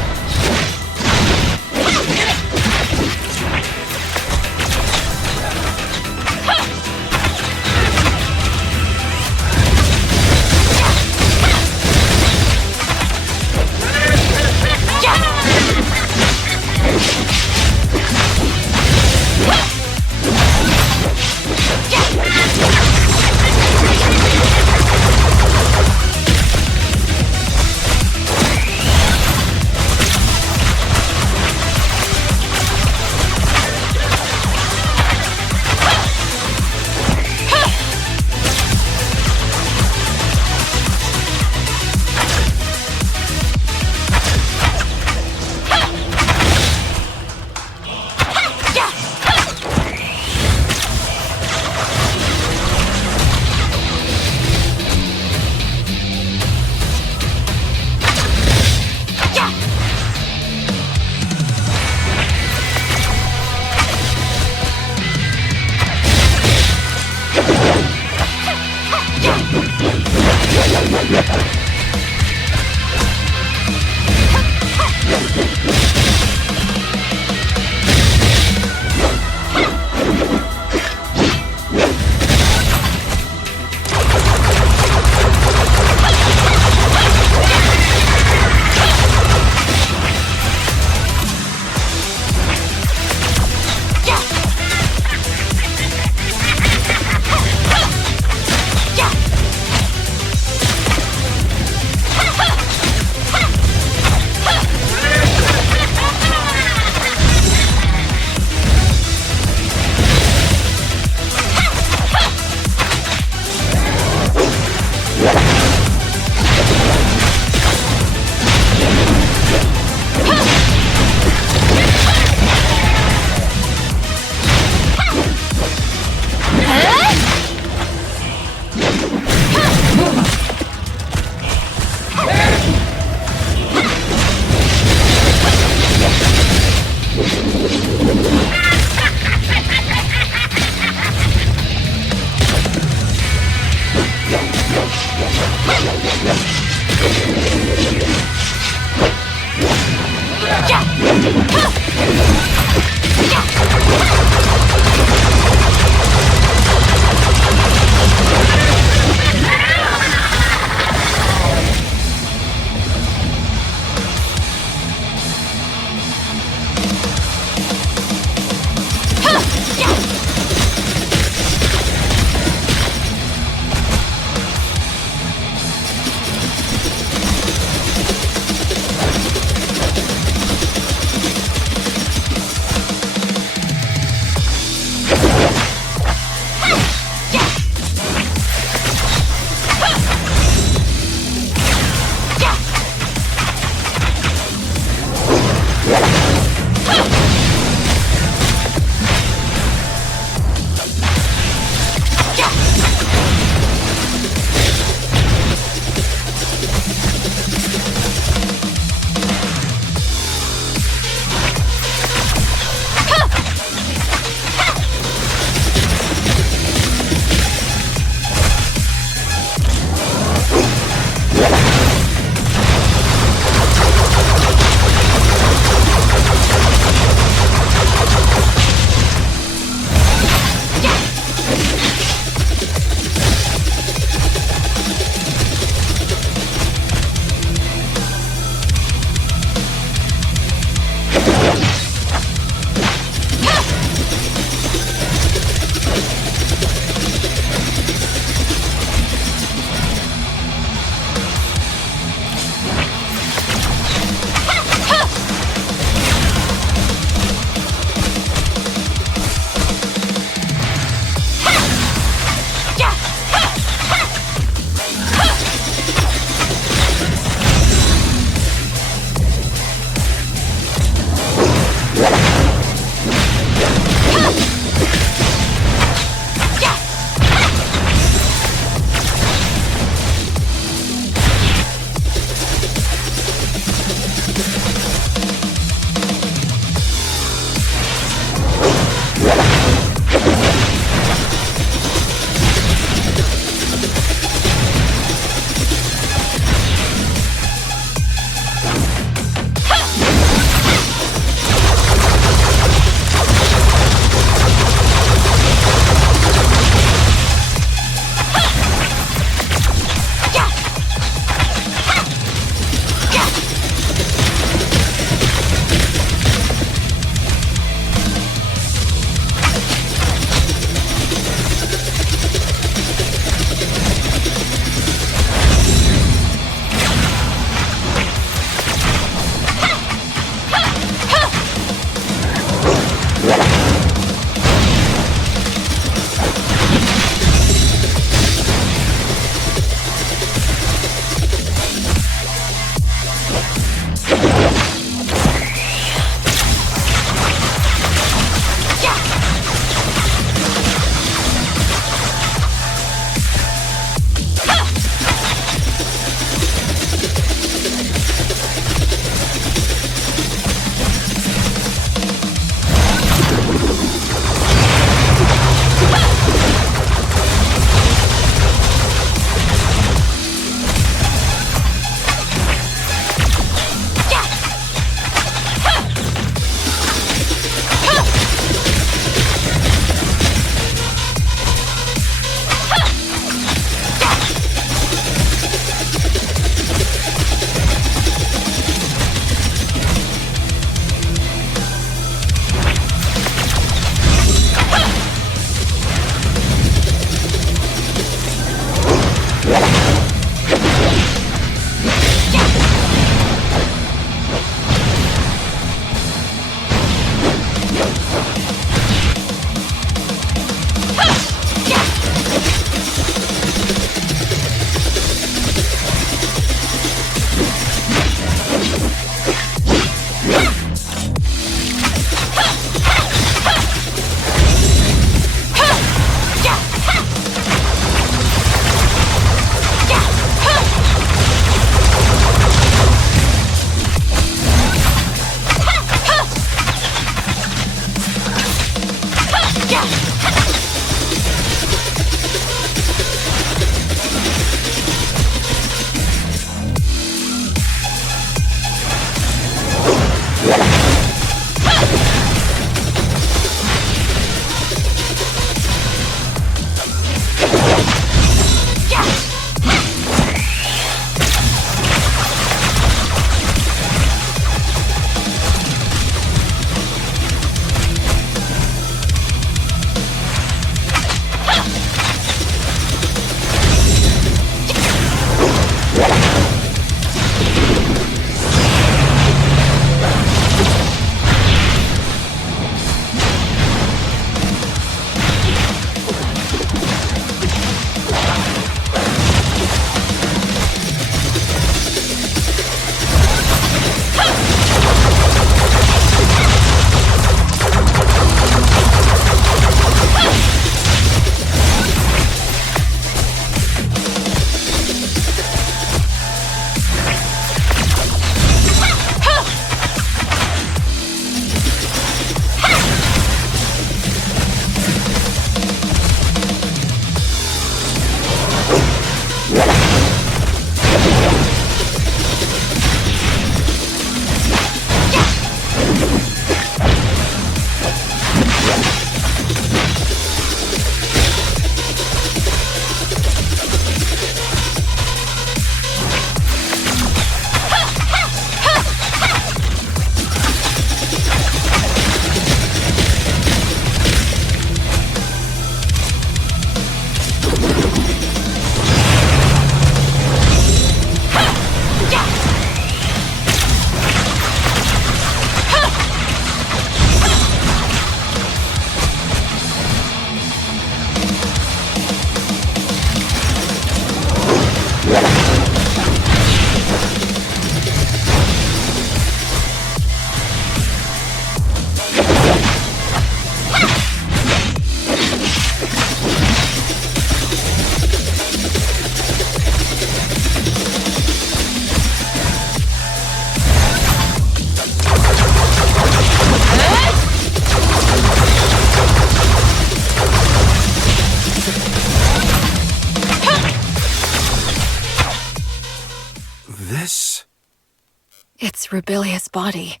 Rubilia's body.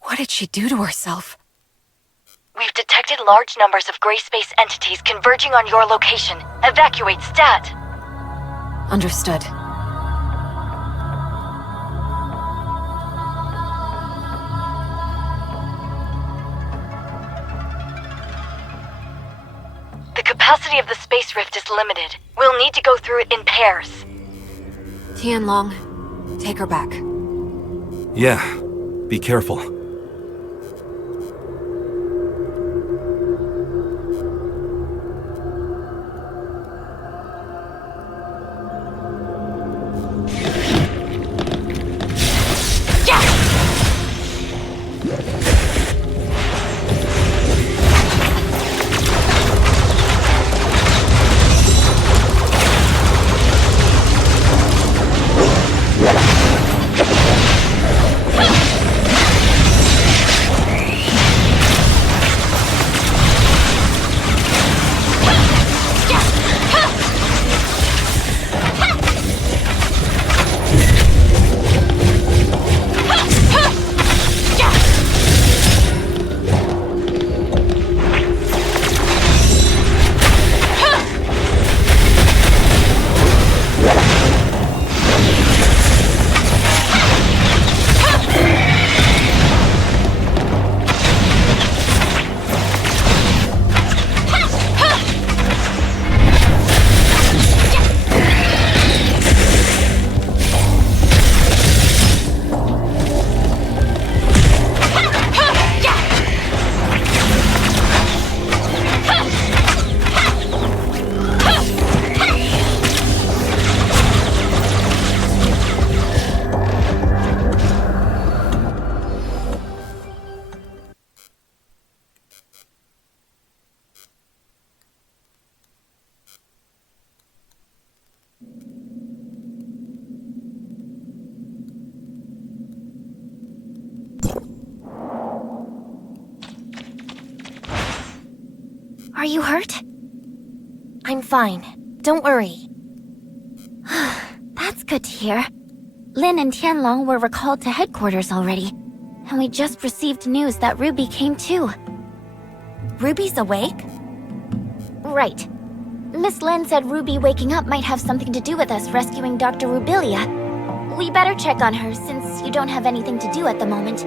What did she do to herself? We've detected large numbers of gray space entities converging on your location. Evacuate stat! Understood. The capacity of the space rift is limited. We'll need to go through it in pairs. Tianlong, take her back. Yeah, be careful. Are you hurt? I'm fine. Don't worry. That's good to hear. Lin and Tianlong were recalled to headquarters already, and we just received news that Ruby came too. Ruby's awake? Right. Miss Lin said Ruby waking up might have something to do with us rescuing Dr. Rubilia. We better check on her since you don't have anything to do at the moment.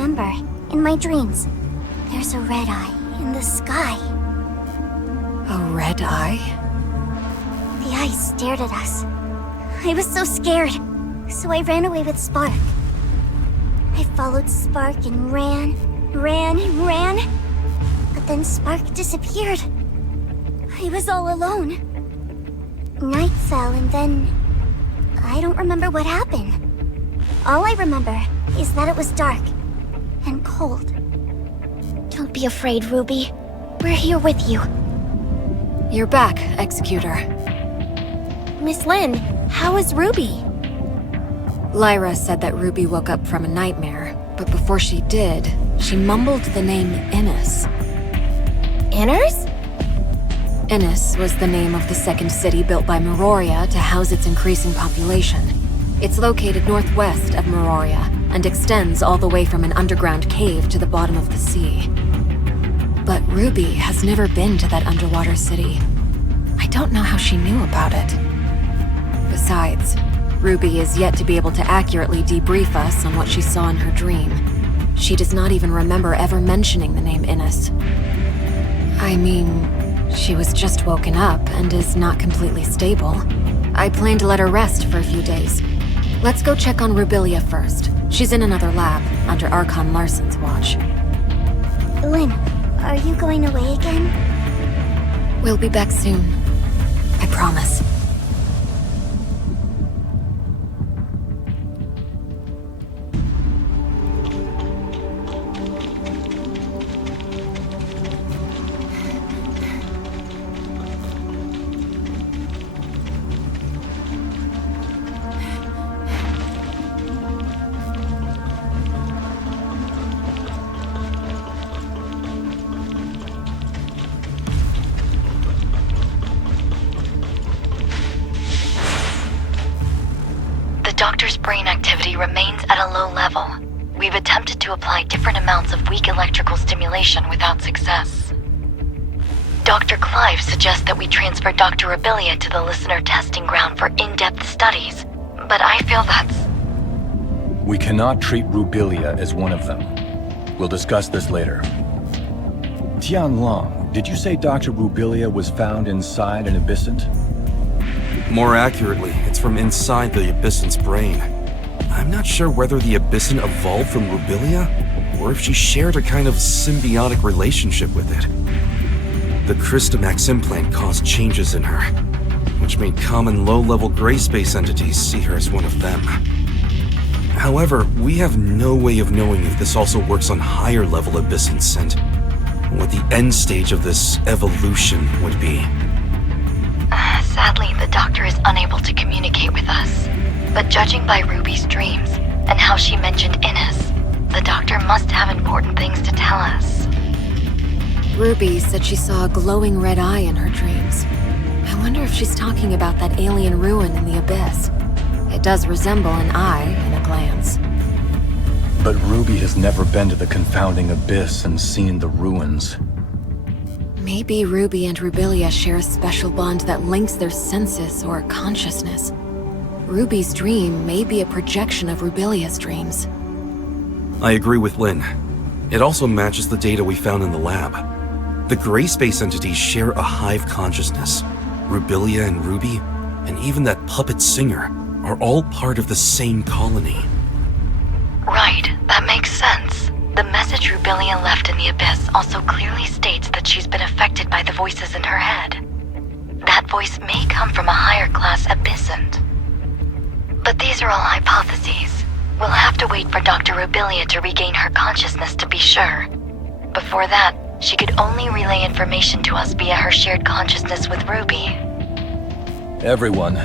remember. In my dreams, there's a red eye in the sky. A red eye? The eye stared at us. I was so scared, so I ran away with Spark. I followed Spark and ran. But then Spark disappeared. I was all alone. Night fell and then... I don't remember what happened. All I remember is that it was dark and cold. Don't be afraid, Ruby. We're here with you. You're back, Executor. Miss Lin, how is Ruby? Lyra said that Ruby woke up from a nightmare, but before she did, she mumbled the name Innis. Inners? Innis was the name of the second city built by Meroria to house its increasing population. It's located northwest of Meroria and extends all the way from an underground cave to the bottom of the sea. But Ruby has never been to that underwater city. I don't know how she knew about it. Besides, Ruby is yet to be able to accurately debrief us on what she saw in her dream. She does not even remember ever mentioning the name Innis. I mean, she was just woken up and is not completely stable. I plan to let her rest for a few days. Let's go check on Rubilia first. She's in another lab, under Archon Larson's watch. Lin, are you going away again? We'll be back soon. I promise. Doctor's brain activity remains at a low level. We've attempted to apply different amounts of weak electrical stimulation without success. Dr. Clive suggests that we transfer Dr. Rubilia to the listener testing ground for in-depth studies, but I feel that's... We cannot treat Rubilia as one of them. We'll discuss this later. Tianlong, did you say Dr. Rubilia was found inside an abyssant? More accurately, it's from inside the abyssant's brain. I'm not sure whether the abyssant evolved from Rubilia, or if she shared a kind of symbiotic relationship with it. The Crystamax implant caused changes in her, which made common low-level gray space entities see her as one of them. However, we have no way of knowing if this also works on higher-level abyssants and what the end stage of this evolution would be. Sadly, the doctor is unable to communicate with us. But judging by Ruby's dreams, and how she mentioned Innis, the doctor must have important things to tell us. Ruby said she saw a glowing red eye in her dreams. I wonder if she's talking about that alien ruin in the abyss. It does resemble an eye in a glance. But Ruby has never been to the confounding abyss and seen the ruins. Maybe Ruby and Rubilia share a special bond that links their senses or consciousness. Ruby's dream may be a projection of Rubilia's dreams. I agree with Lin. It also matches the data we found in the lab. The gray space entities share a hive consciousness. Rubilia and Ruby, and even that puppet singer, are all part of the same colony. Right, that makes sense. The message Rubilia left in the abyss also clearly states that she's been affected by the voices in her head. That voice may come from a higher class abyssant. But these are all hypotheses. We'll have to wait for Dr. Rubilia to regain her consciousness to be sure. Before that, she could only relay information to us via her shared consciousness with Ruby. Everyone,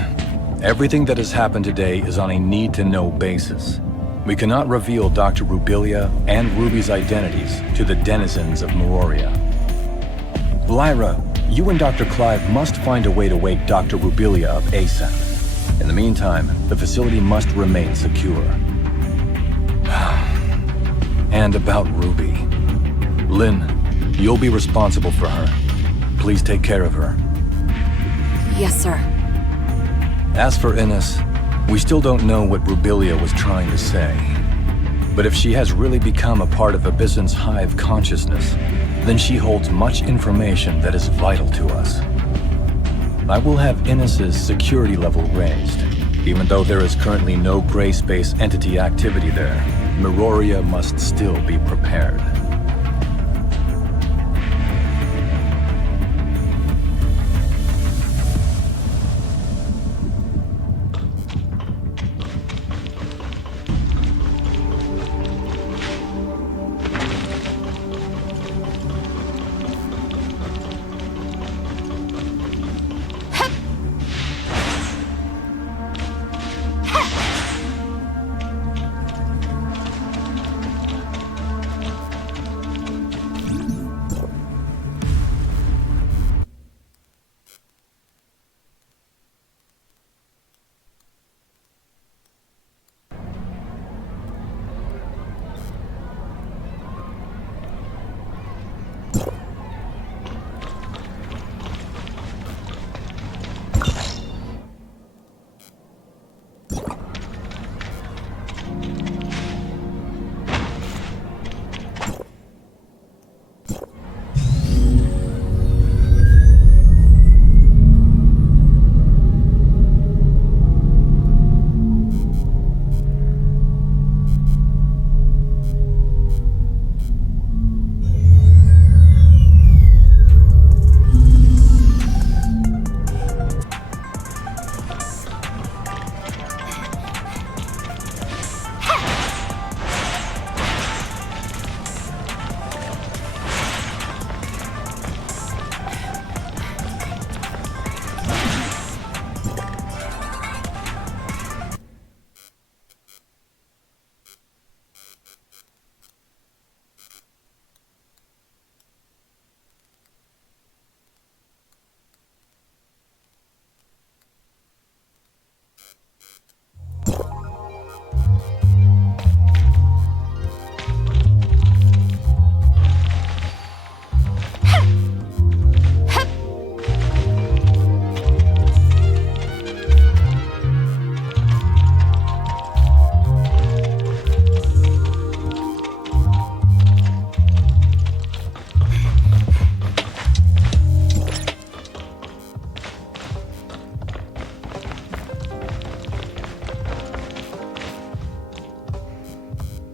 everything that has happened today is on a need-to-know basis. We cannot reveal Dr. Rubilia and Ruby's identities to the denizens of Meroria. Lyra, you and Dr. Clive must find a way to wake Dr. Rubilia up ASAP. In the meantime, the facility must remain secure. And about Ruby. Lin, you'll be responsible for her. Please take care of her. Yes, sir. As for Innis, we still don't know what Rubilia was trying to say. But if she has really become a part of Abyssin's hive consciousness, then she holds much information that is vital to us. I will have Innes's security level raised. Even though there is currently no gray space entity activity there, Miroria must still be prepared.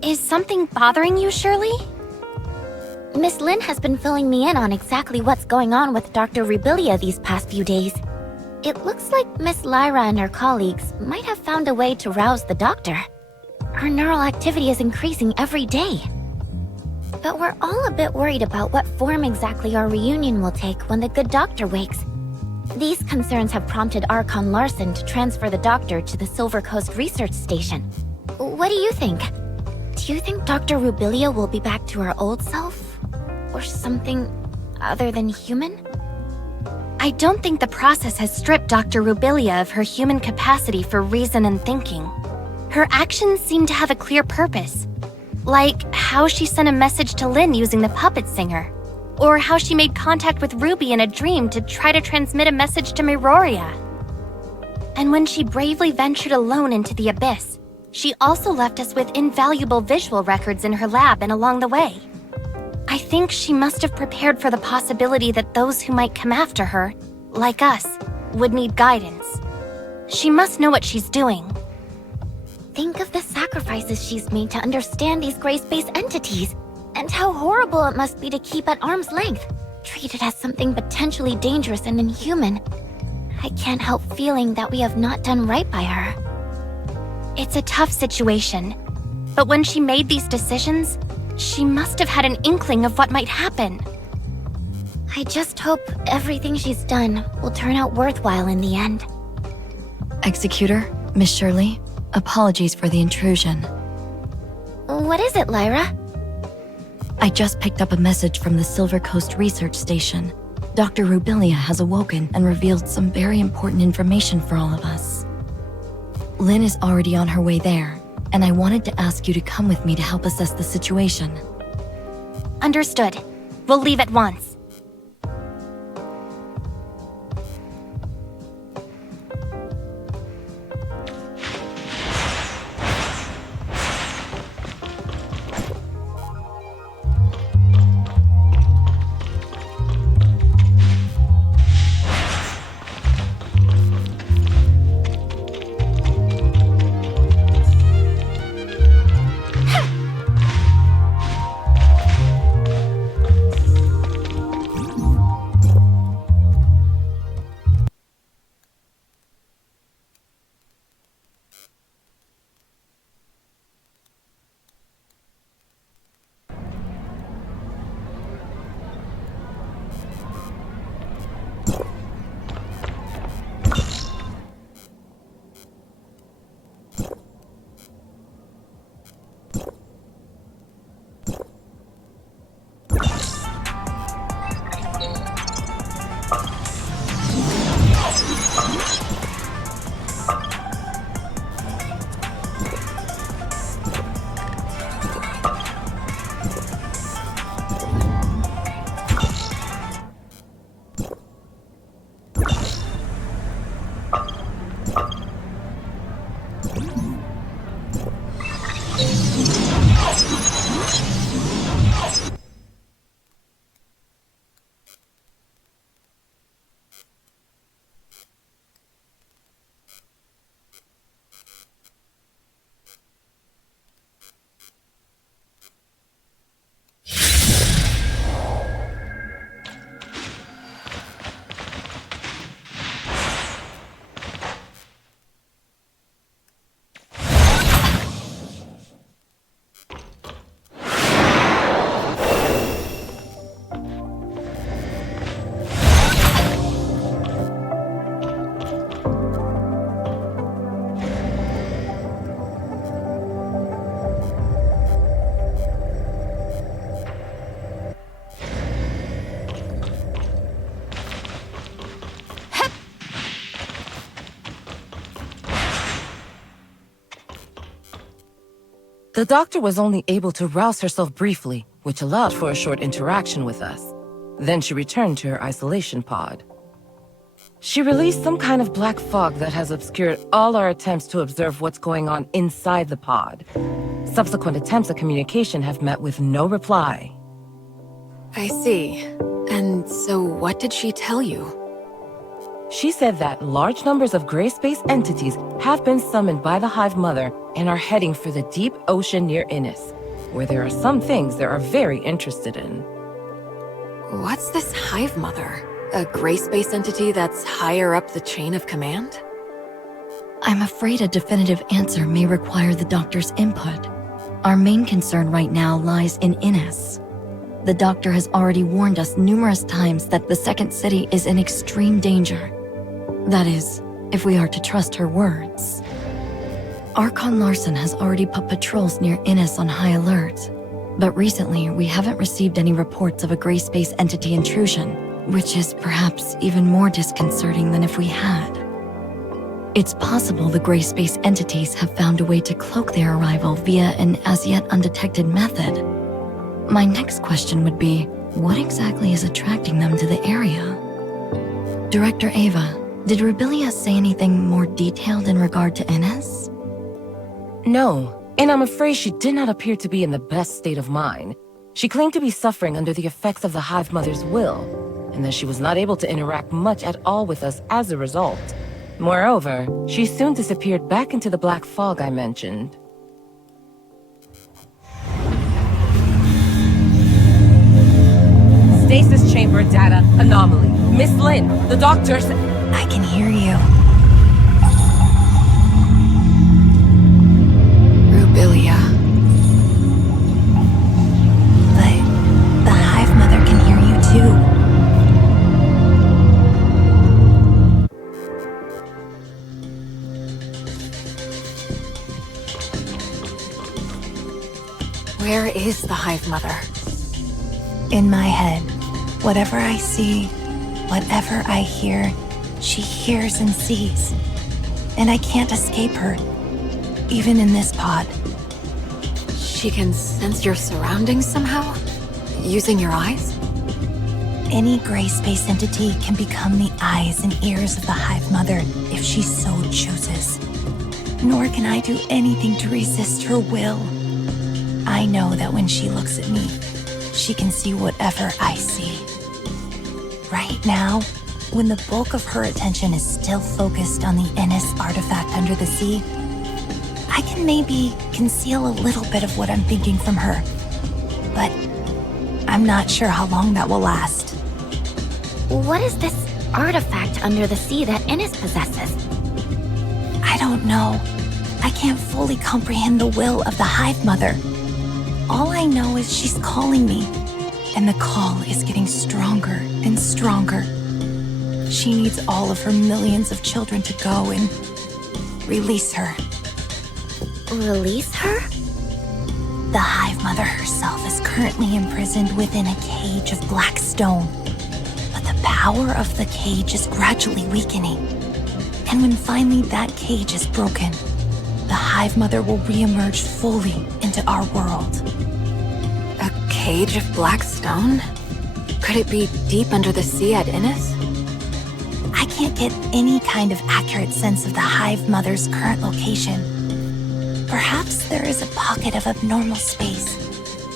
Is something bothering you, Shirley? Miss Lin has been filling me in on exactly what's going on with Dr. Rubilia these past few days. It looks like Miss Lyra and her colleagues might have found a way to rouse the doctor. Her neural activity is increasing every day. But we're all a bit worried about what form exactly our reunion will take when the good doctor wakes. These concerns have prompted Archon Larson to transfer the doctor to the Silver Coast Research Station. What do you think? Do you think Dr. Rubilia will be back to her old self? Or something other than human? I don't think the process has stripped Dr. Rubilia of her human capacity for reason and thinking. Her actions seem to have a clear purpose. Like how she sent a message to Lin using the puppet singer. Or how she made contact with Ruby in a dream to try to transmit a message to Miroria. And when she bravely ventured alone into the abyss, she also left us with invaluable visual records in her lab and along the way. I think she must have prepared for the possibility that those who might come after her, like us, would need guidance. She must know what she's doing. Think of the sacrifices she's made to understand these gray space entities, and how horrible it must be to keep at arm's length, treated as something potentially dangerous and inhuman. I can't help feeling that we have not done right by her. It's a tough situation, but when she made these decisions, she must have had an inkling of what might happen. I just hope everything she's done will turn out worthwhile in the end. Executor, Miss Shirley, apologies for the intrusion. What is it, Lyra? I just picked up a message from the Silver Coast Research Station. Dr. Rubilia has awoken and revealed some very important information for all of us. Lin is already on her way there, and I wanted to ask you to come with me to help assess the situation. Understood. We'll leave at once. The doctor was only able to rouse herself briefly, which allowed for a short interaction with us. Then she returned to her isolation pod. She released some kind of black fog that has obscured all our attempts to observe what's going on inside the pod. Subsequent attempts at communication have met with no reply. I see. And so what did she tell you? She said that large numbers of gray space entities have been summoned by the Hive Mother and are heading for the deep ocean near Innis, where there are some things they are very interested in. What's this Hive Mother? A gray space entity that's higher up the chain of command? I'm afraid a definitive answer may require the doctor's input. Our main concern right now lies in Innis. The doctor has already warned us numerous times that the second city is in extreme danger. That is, if we are to trust her words. Archon Larson has already put patrols near Innis on high alert, but recently we haven't received any reports of a gray space entity intrusion, which is perhaps even more disconcerting than if we had. It's possible the gray space entities have found a way to cloak their arrival via an as-yet undetected method. My next question would be, what exactly is attracting them to the area? Director Ava, did Rubilia say anything more detailed in regard to Innis? No, and I'm afraid she did not appear to be in the best state of mind. She claimed to be suffering under the effects of the Hive Mother's will, and that she was not able to interact much at all with us as a result. Moreover, she soon disappeared back into the black fog I mentioned. Stasis chamber data anomaly. Miss Lin, the doctor's... I can hear you. Rubilia. But the Hive Mother can hear you too. Where is the Hive Mother? In my head, whatever I see, whatever I hear, she hears and sees. And I can't escape her, even in this pod. She can sense your surroundings somehow? Using your eyes? Any gray space entity can become the eyes and ears of the Hive Mother if she so chooses. Nor can I do anything to resist her will. I know that when she looks at me, she can see whatever I see. Right now, when the bulk of her attention is still focused on the Innis artifact under the sea, I can maybe conceal a little bit of what I'm thinking from her. But I'm not sure how long that will last. What is this artifact under the sea that Innis possesses? I don't know. I can't fully comprehend the will of the Hive Mother. All I know is she's calling me, and the call is getting stronger and stronger. She needs all of her millions of children to go and release her. Release her? The Hive Mother herself is currently imprisoned within a cage of black stone, but the power of the cage is gradually weakening. And when finally that cage is broken, the Hive Mother will re-emerge fully into our world. A cage of black stone? Could it be deep under the sea at Innis? I can't get any kind of accurate sense of the Hive Mother's current location. Perhaps there is a pocket of abnormal space,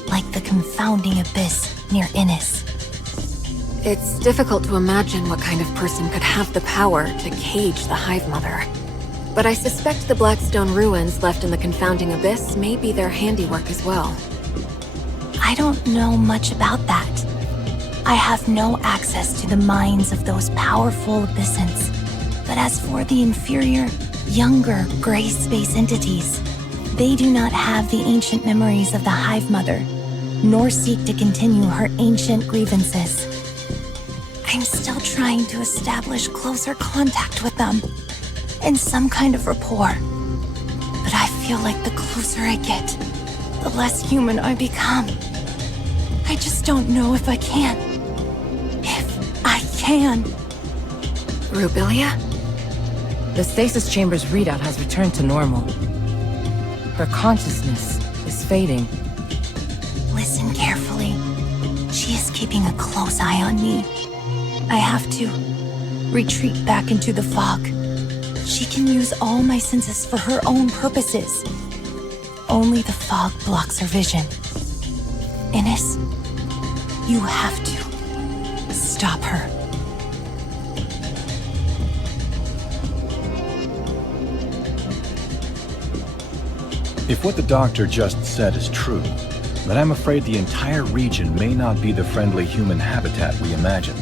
like the confounding abyss near Innis. It's difficult to imagine what kind of person could have the power to cage the Hive Mother. But I suspect the Blackstone ruins left in the confounding abyss may be their handiwork as well. I don't know much about that. I have no access to the minds of those powerful abyssins. But as for the inferior, younger gray space entities, they do not have the ancient memories of the Hive Mother, nor seek to continue her ancient grievances. I'm still trying to establish closer contact with them, and some kind of rapport. But I feel like the closer I get, the less human I become. I just don't know if I can. If I can. Rubilia? The stasis chamber's readout has returned to normal. Her consciousness is fading. Listen carefully. She is keeping a close eye on me. I have to retreat back into the fog. She can use all my senses for her own purposes. Only the fog blocks her vision. Innes, you have to stop her. If what the doctor just said is true, then I'm afraid the entire region may not be the friendly human habitat we imagined.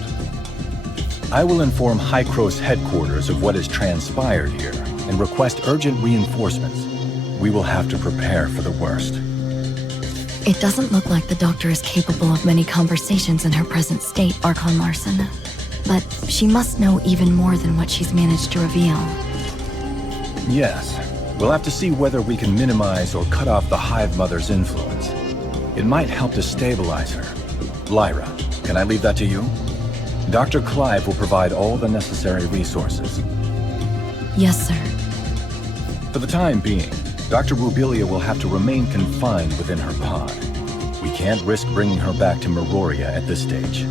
I will inform Hykros headquarters of what has transpired here and request urgent reinforcements. We will have to prepare for the worst. It doesn't look like the doctor is capable of many conversations in her present state, Archon Larson. But she must know even more than what she's managed to reveal. Yes. We'll have to see whether we can minimize or cut off the Hive Mother's influence. It might help to stabilize her. Lyra, can I leave that to you? Dr. Clive will provide all the necessary resources. Yes, sir. For the time being, Dr. Rubilia will have to remain confined within her pod. We can't risk bringing her back to Meroria at this stage.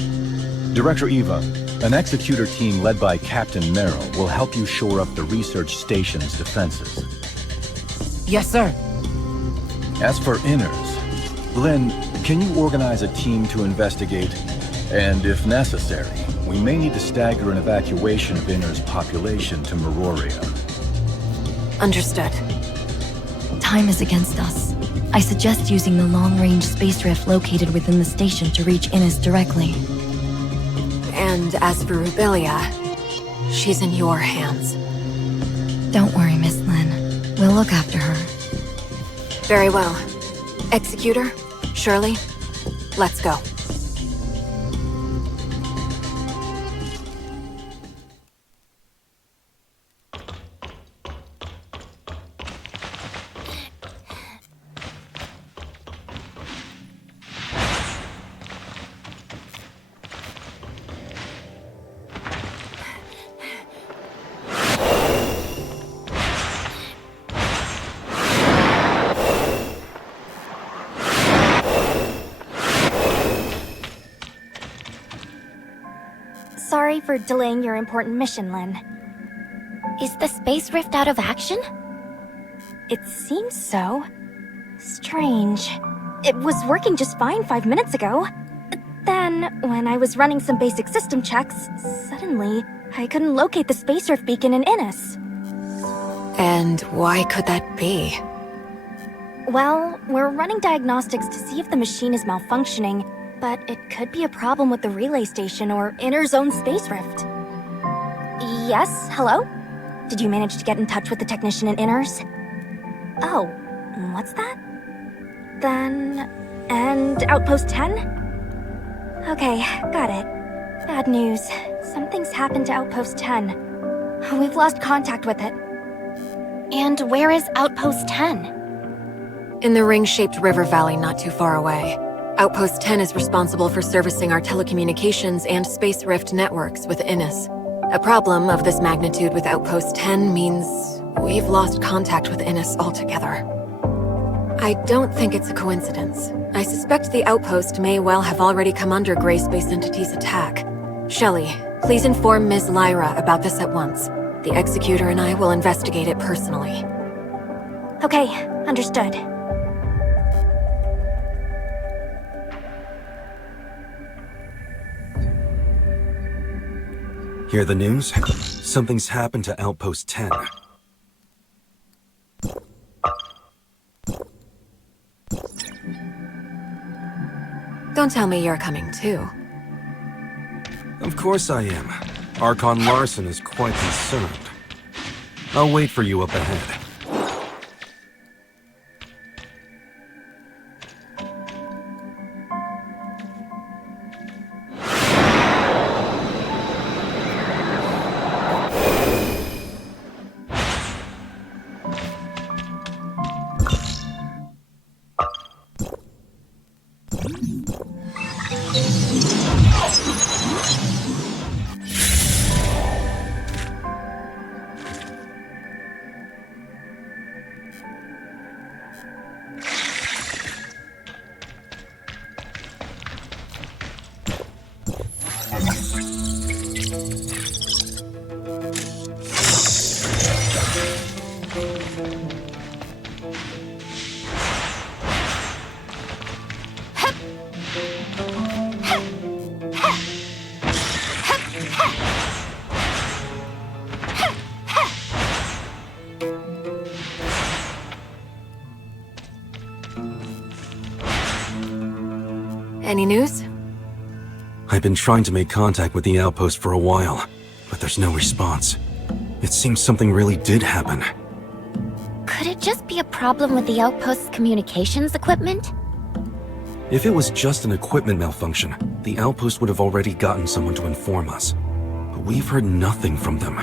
Director Eva, an executor team led by Captain Merrill will help you shore up the research station's defenses. Yes, sir. As for Inners, Lynn, can you organize a team to investigate? And if necessary, we may need to stagger an evacuation of Inners' population to Meroria. Understood. Time is against us. I suggest using the long-range space rift located within the station to reach Innes directly. And as for Rubilia, she's in your hands. Don't worry, Miss Lynn. We'll look after her. Very well. Executor, Shirley, let's go. Sorry for delaying your important mission, Lynn. Is the space rift out of action? It seems so. Strange. It was working just fine 5 minutes ago. Then, when I was running some basic system checks, suddenly, I couldn't locate the space rift beacon in Innes. And why could that be? Well, we're running diagnostics to see if the machine is malfunctioning, but it could be a problem with the relay station or Inner's own space rift. Yes, hello? Did you manage to get in touch with the technician in Inner's? Oh, what's that? Then... and Outpost 10? Okay, got it. Bad news. Something's happened to Outpost 10. We've lost contact with it. And where is Outpost 10? In the ring-shaped river valley not too far away. Outpost 10 is responsible for servicing our telecommunications and space rift networks with Innes. A problem of this magnitude with Outpost 10 means we've lost contact with Innes altogether. I don't think it's a coincidence. I suspect the outpost may well have already come under Gray Space Entity's attack. Shelley, please inform Ms. Lyra about this at once. The Executor and I will investigate it personally. Okay, understood. Hear the news? Something's happened to Outpost 10. Don't tell me you're coming too. Of course I am. Archon Larson is quite concerned. I'll wait for you up ahead. Any news? I've been trying to make contact with the outpost for a while, but there's no response. It seems something really did happen. Could it just be a problem with the outpost's communications equipment? If it was just an equipment malfunction, the outpost would have already gotten someone to inform us. But we've heard nothing from them.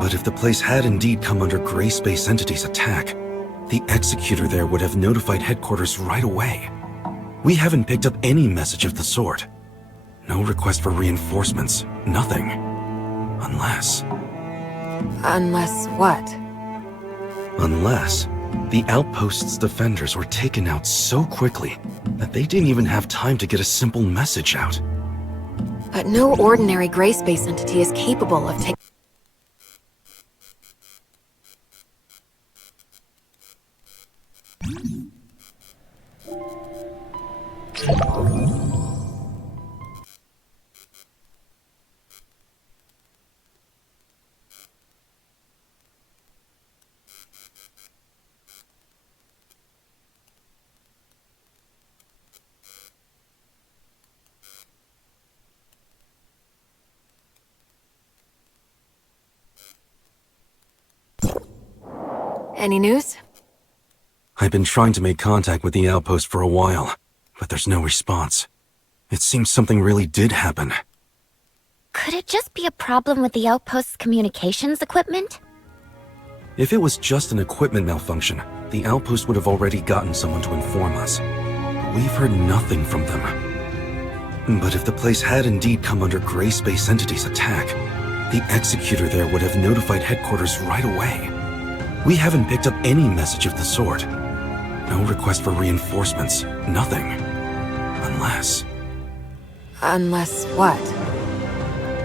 But if the place had indeed come under Gray Space Entity's attack, the executor there would have notified headquarters right away. We haven't picked up any message of the sort. No request for reinforcements, nothing. Unless what? Unless the outpost's defenders were taken out so quickly that they didn't even have time to get a simple message out. But no ordinary Gray Space entity is capable of taking... Any news? I've been trying to make contact with the outpost for a while, but there's no response. It seems something really did happen. Could it just be a problem with the outpost's communications equipment? If it was just an equipment malfunction, the outpost would have already gotten someone to inform us. But we've heard nothing from them. But if the place had indeed come under Gray Space Entity's attack, the executor there would have notified headquarters right away. We haven't picked up any message of the sort. No request for reinforcements, nothing. Unless what?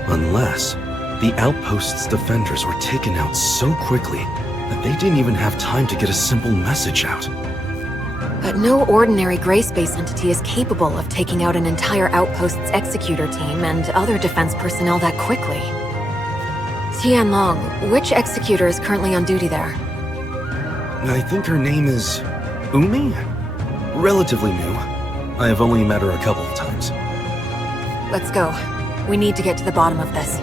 Unless the outpost's defenders were taken out so quickly that they didn't even have time to get a simple message out. But no ordinary Gray Space entity is capable of taking out an entire outpost's executor team and other defense personnel that quickly. Tianlong, which executor is currently on duty there? I think her name is Umi? Relatively new. I have only met her a couple of times. Let's go. We need to get to the bottom of this.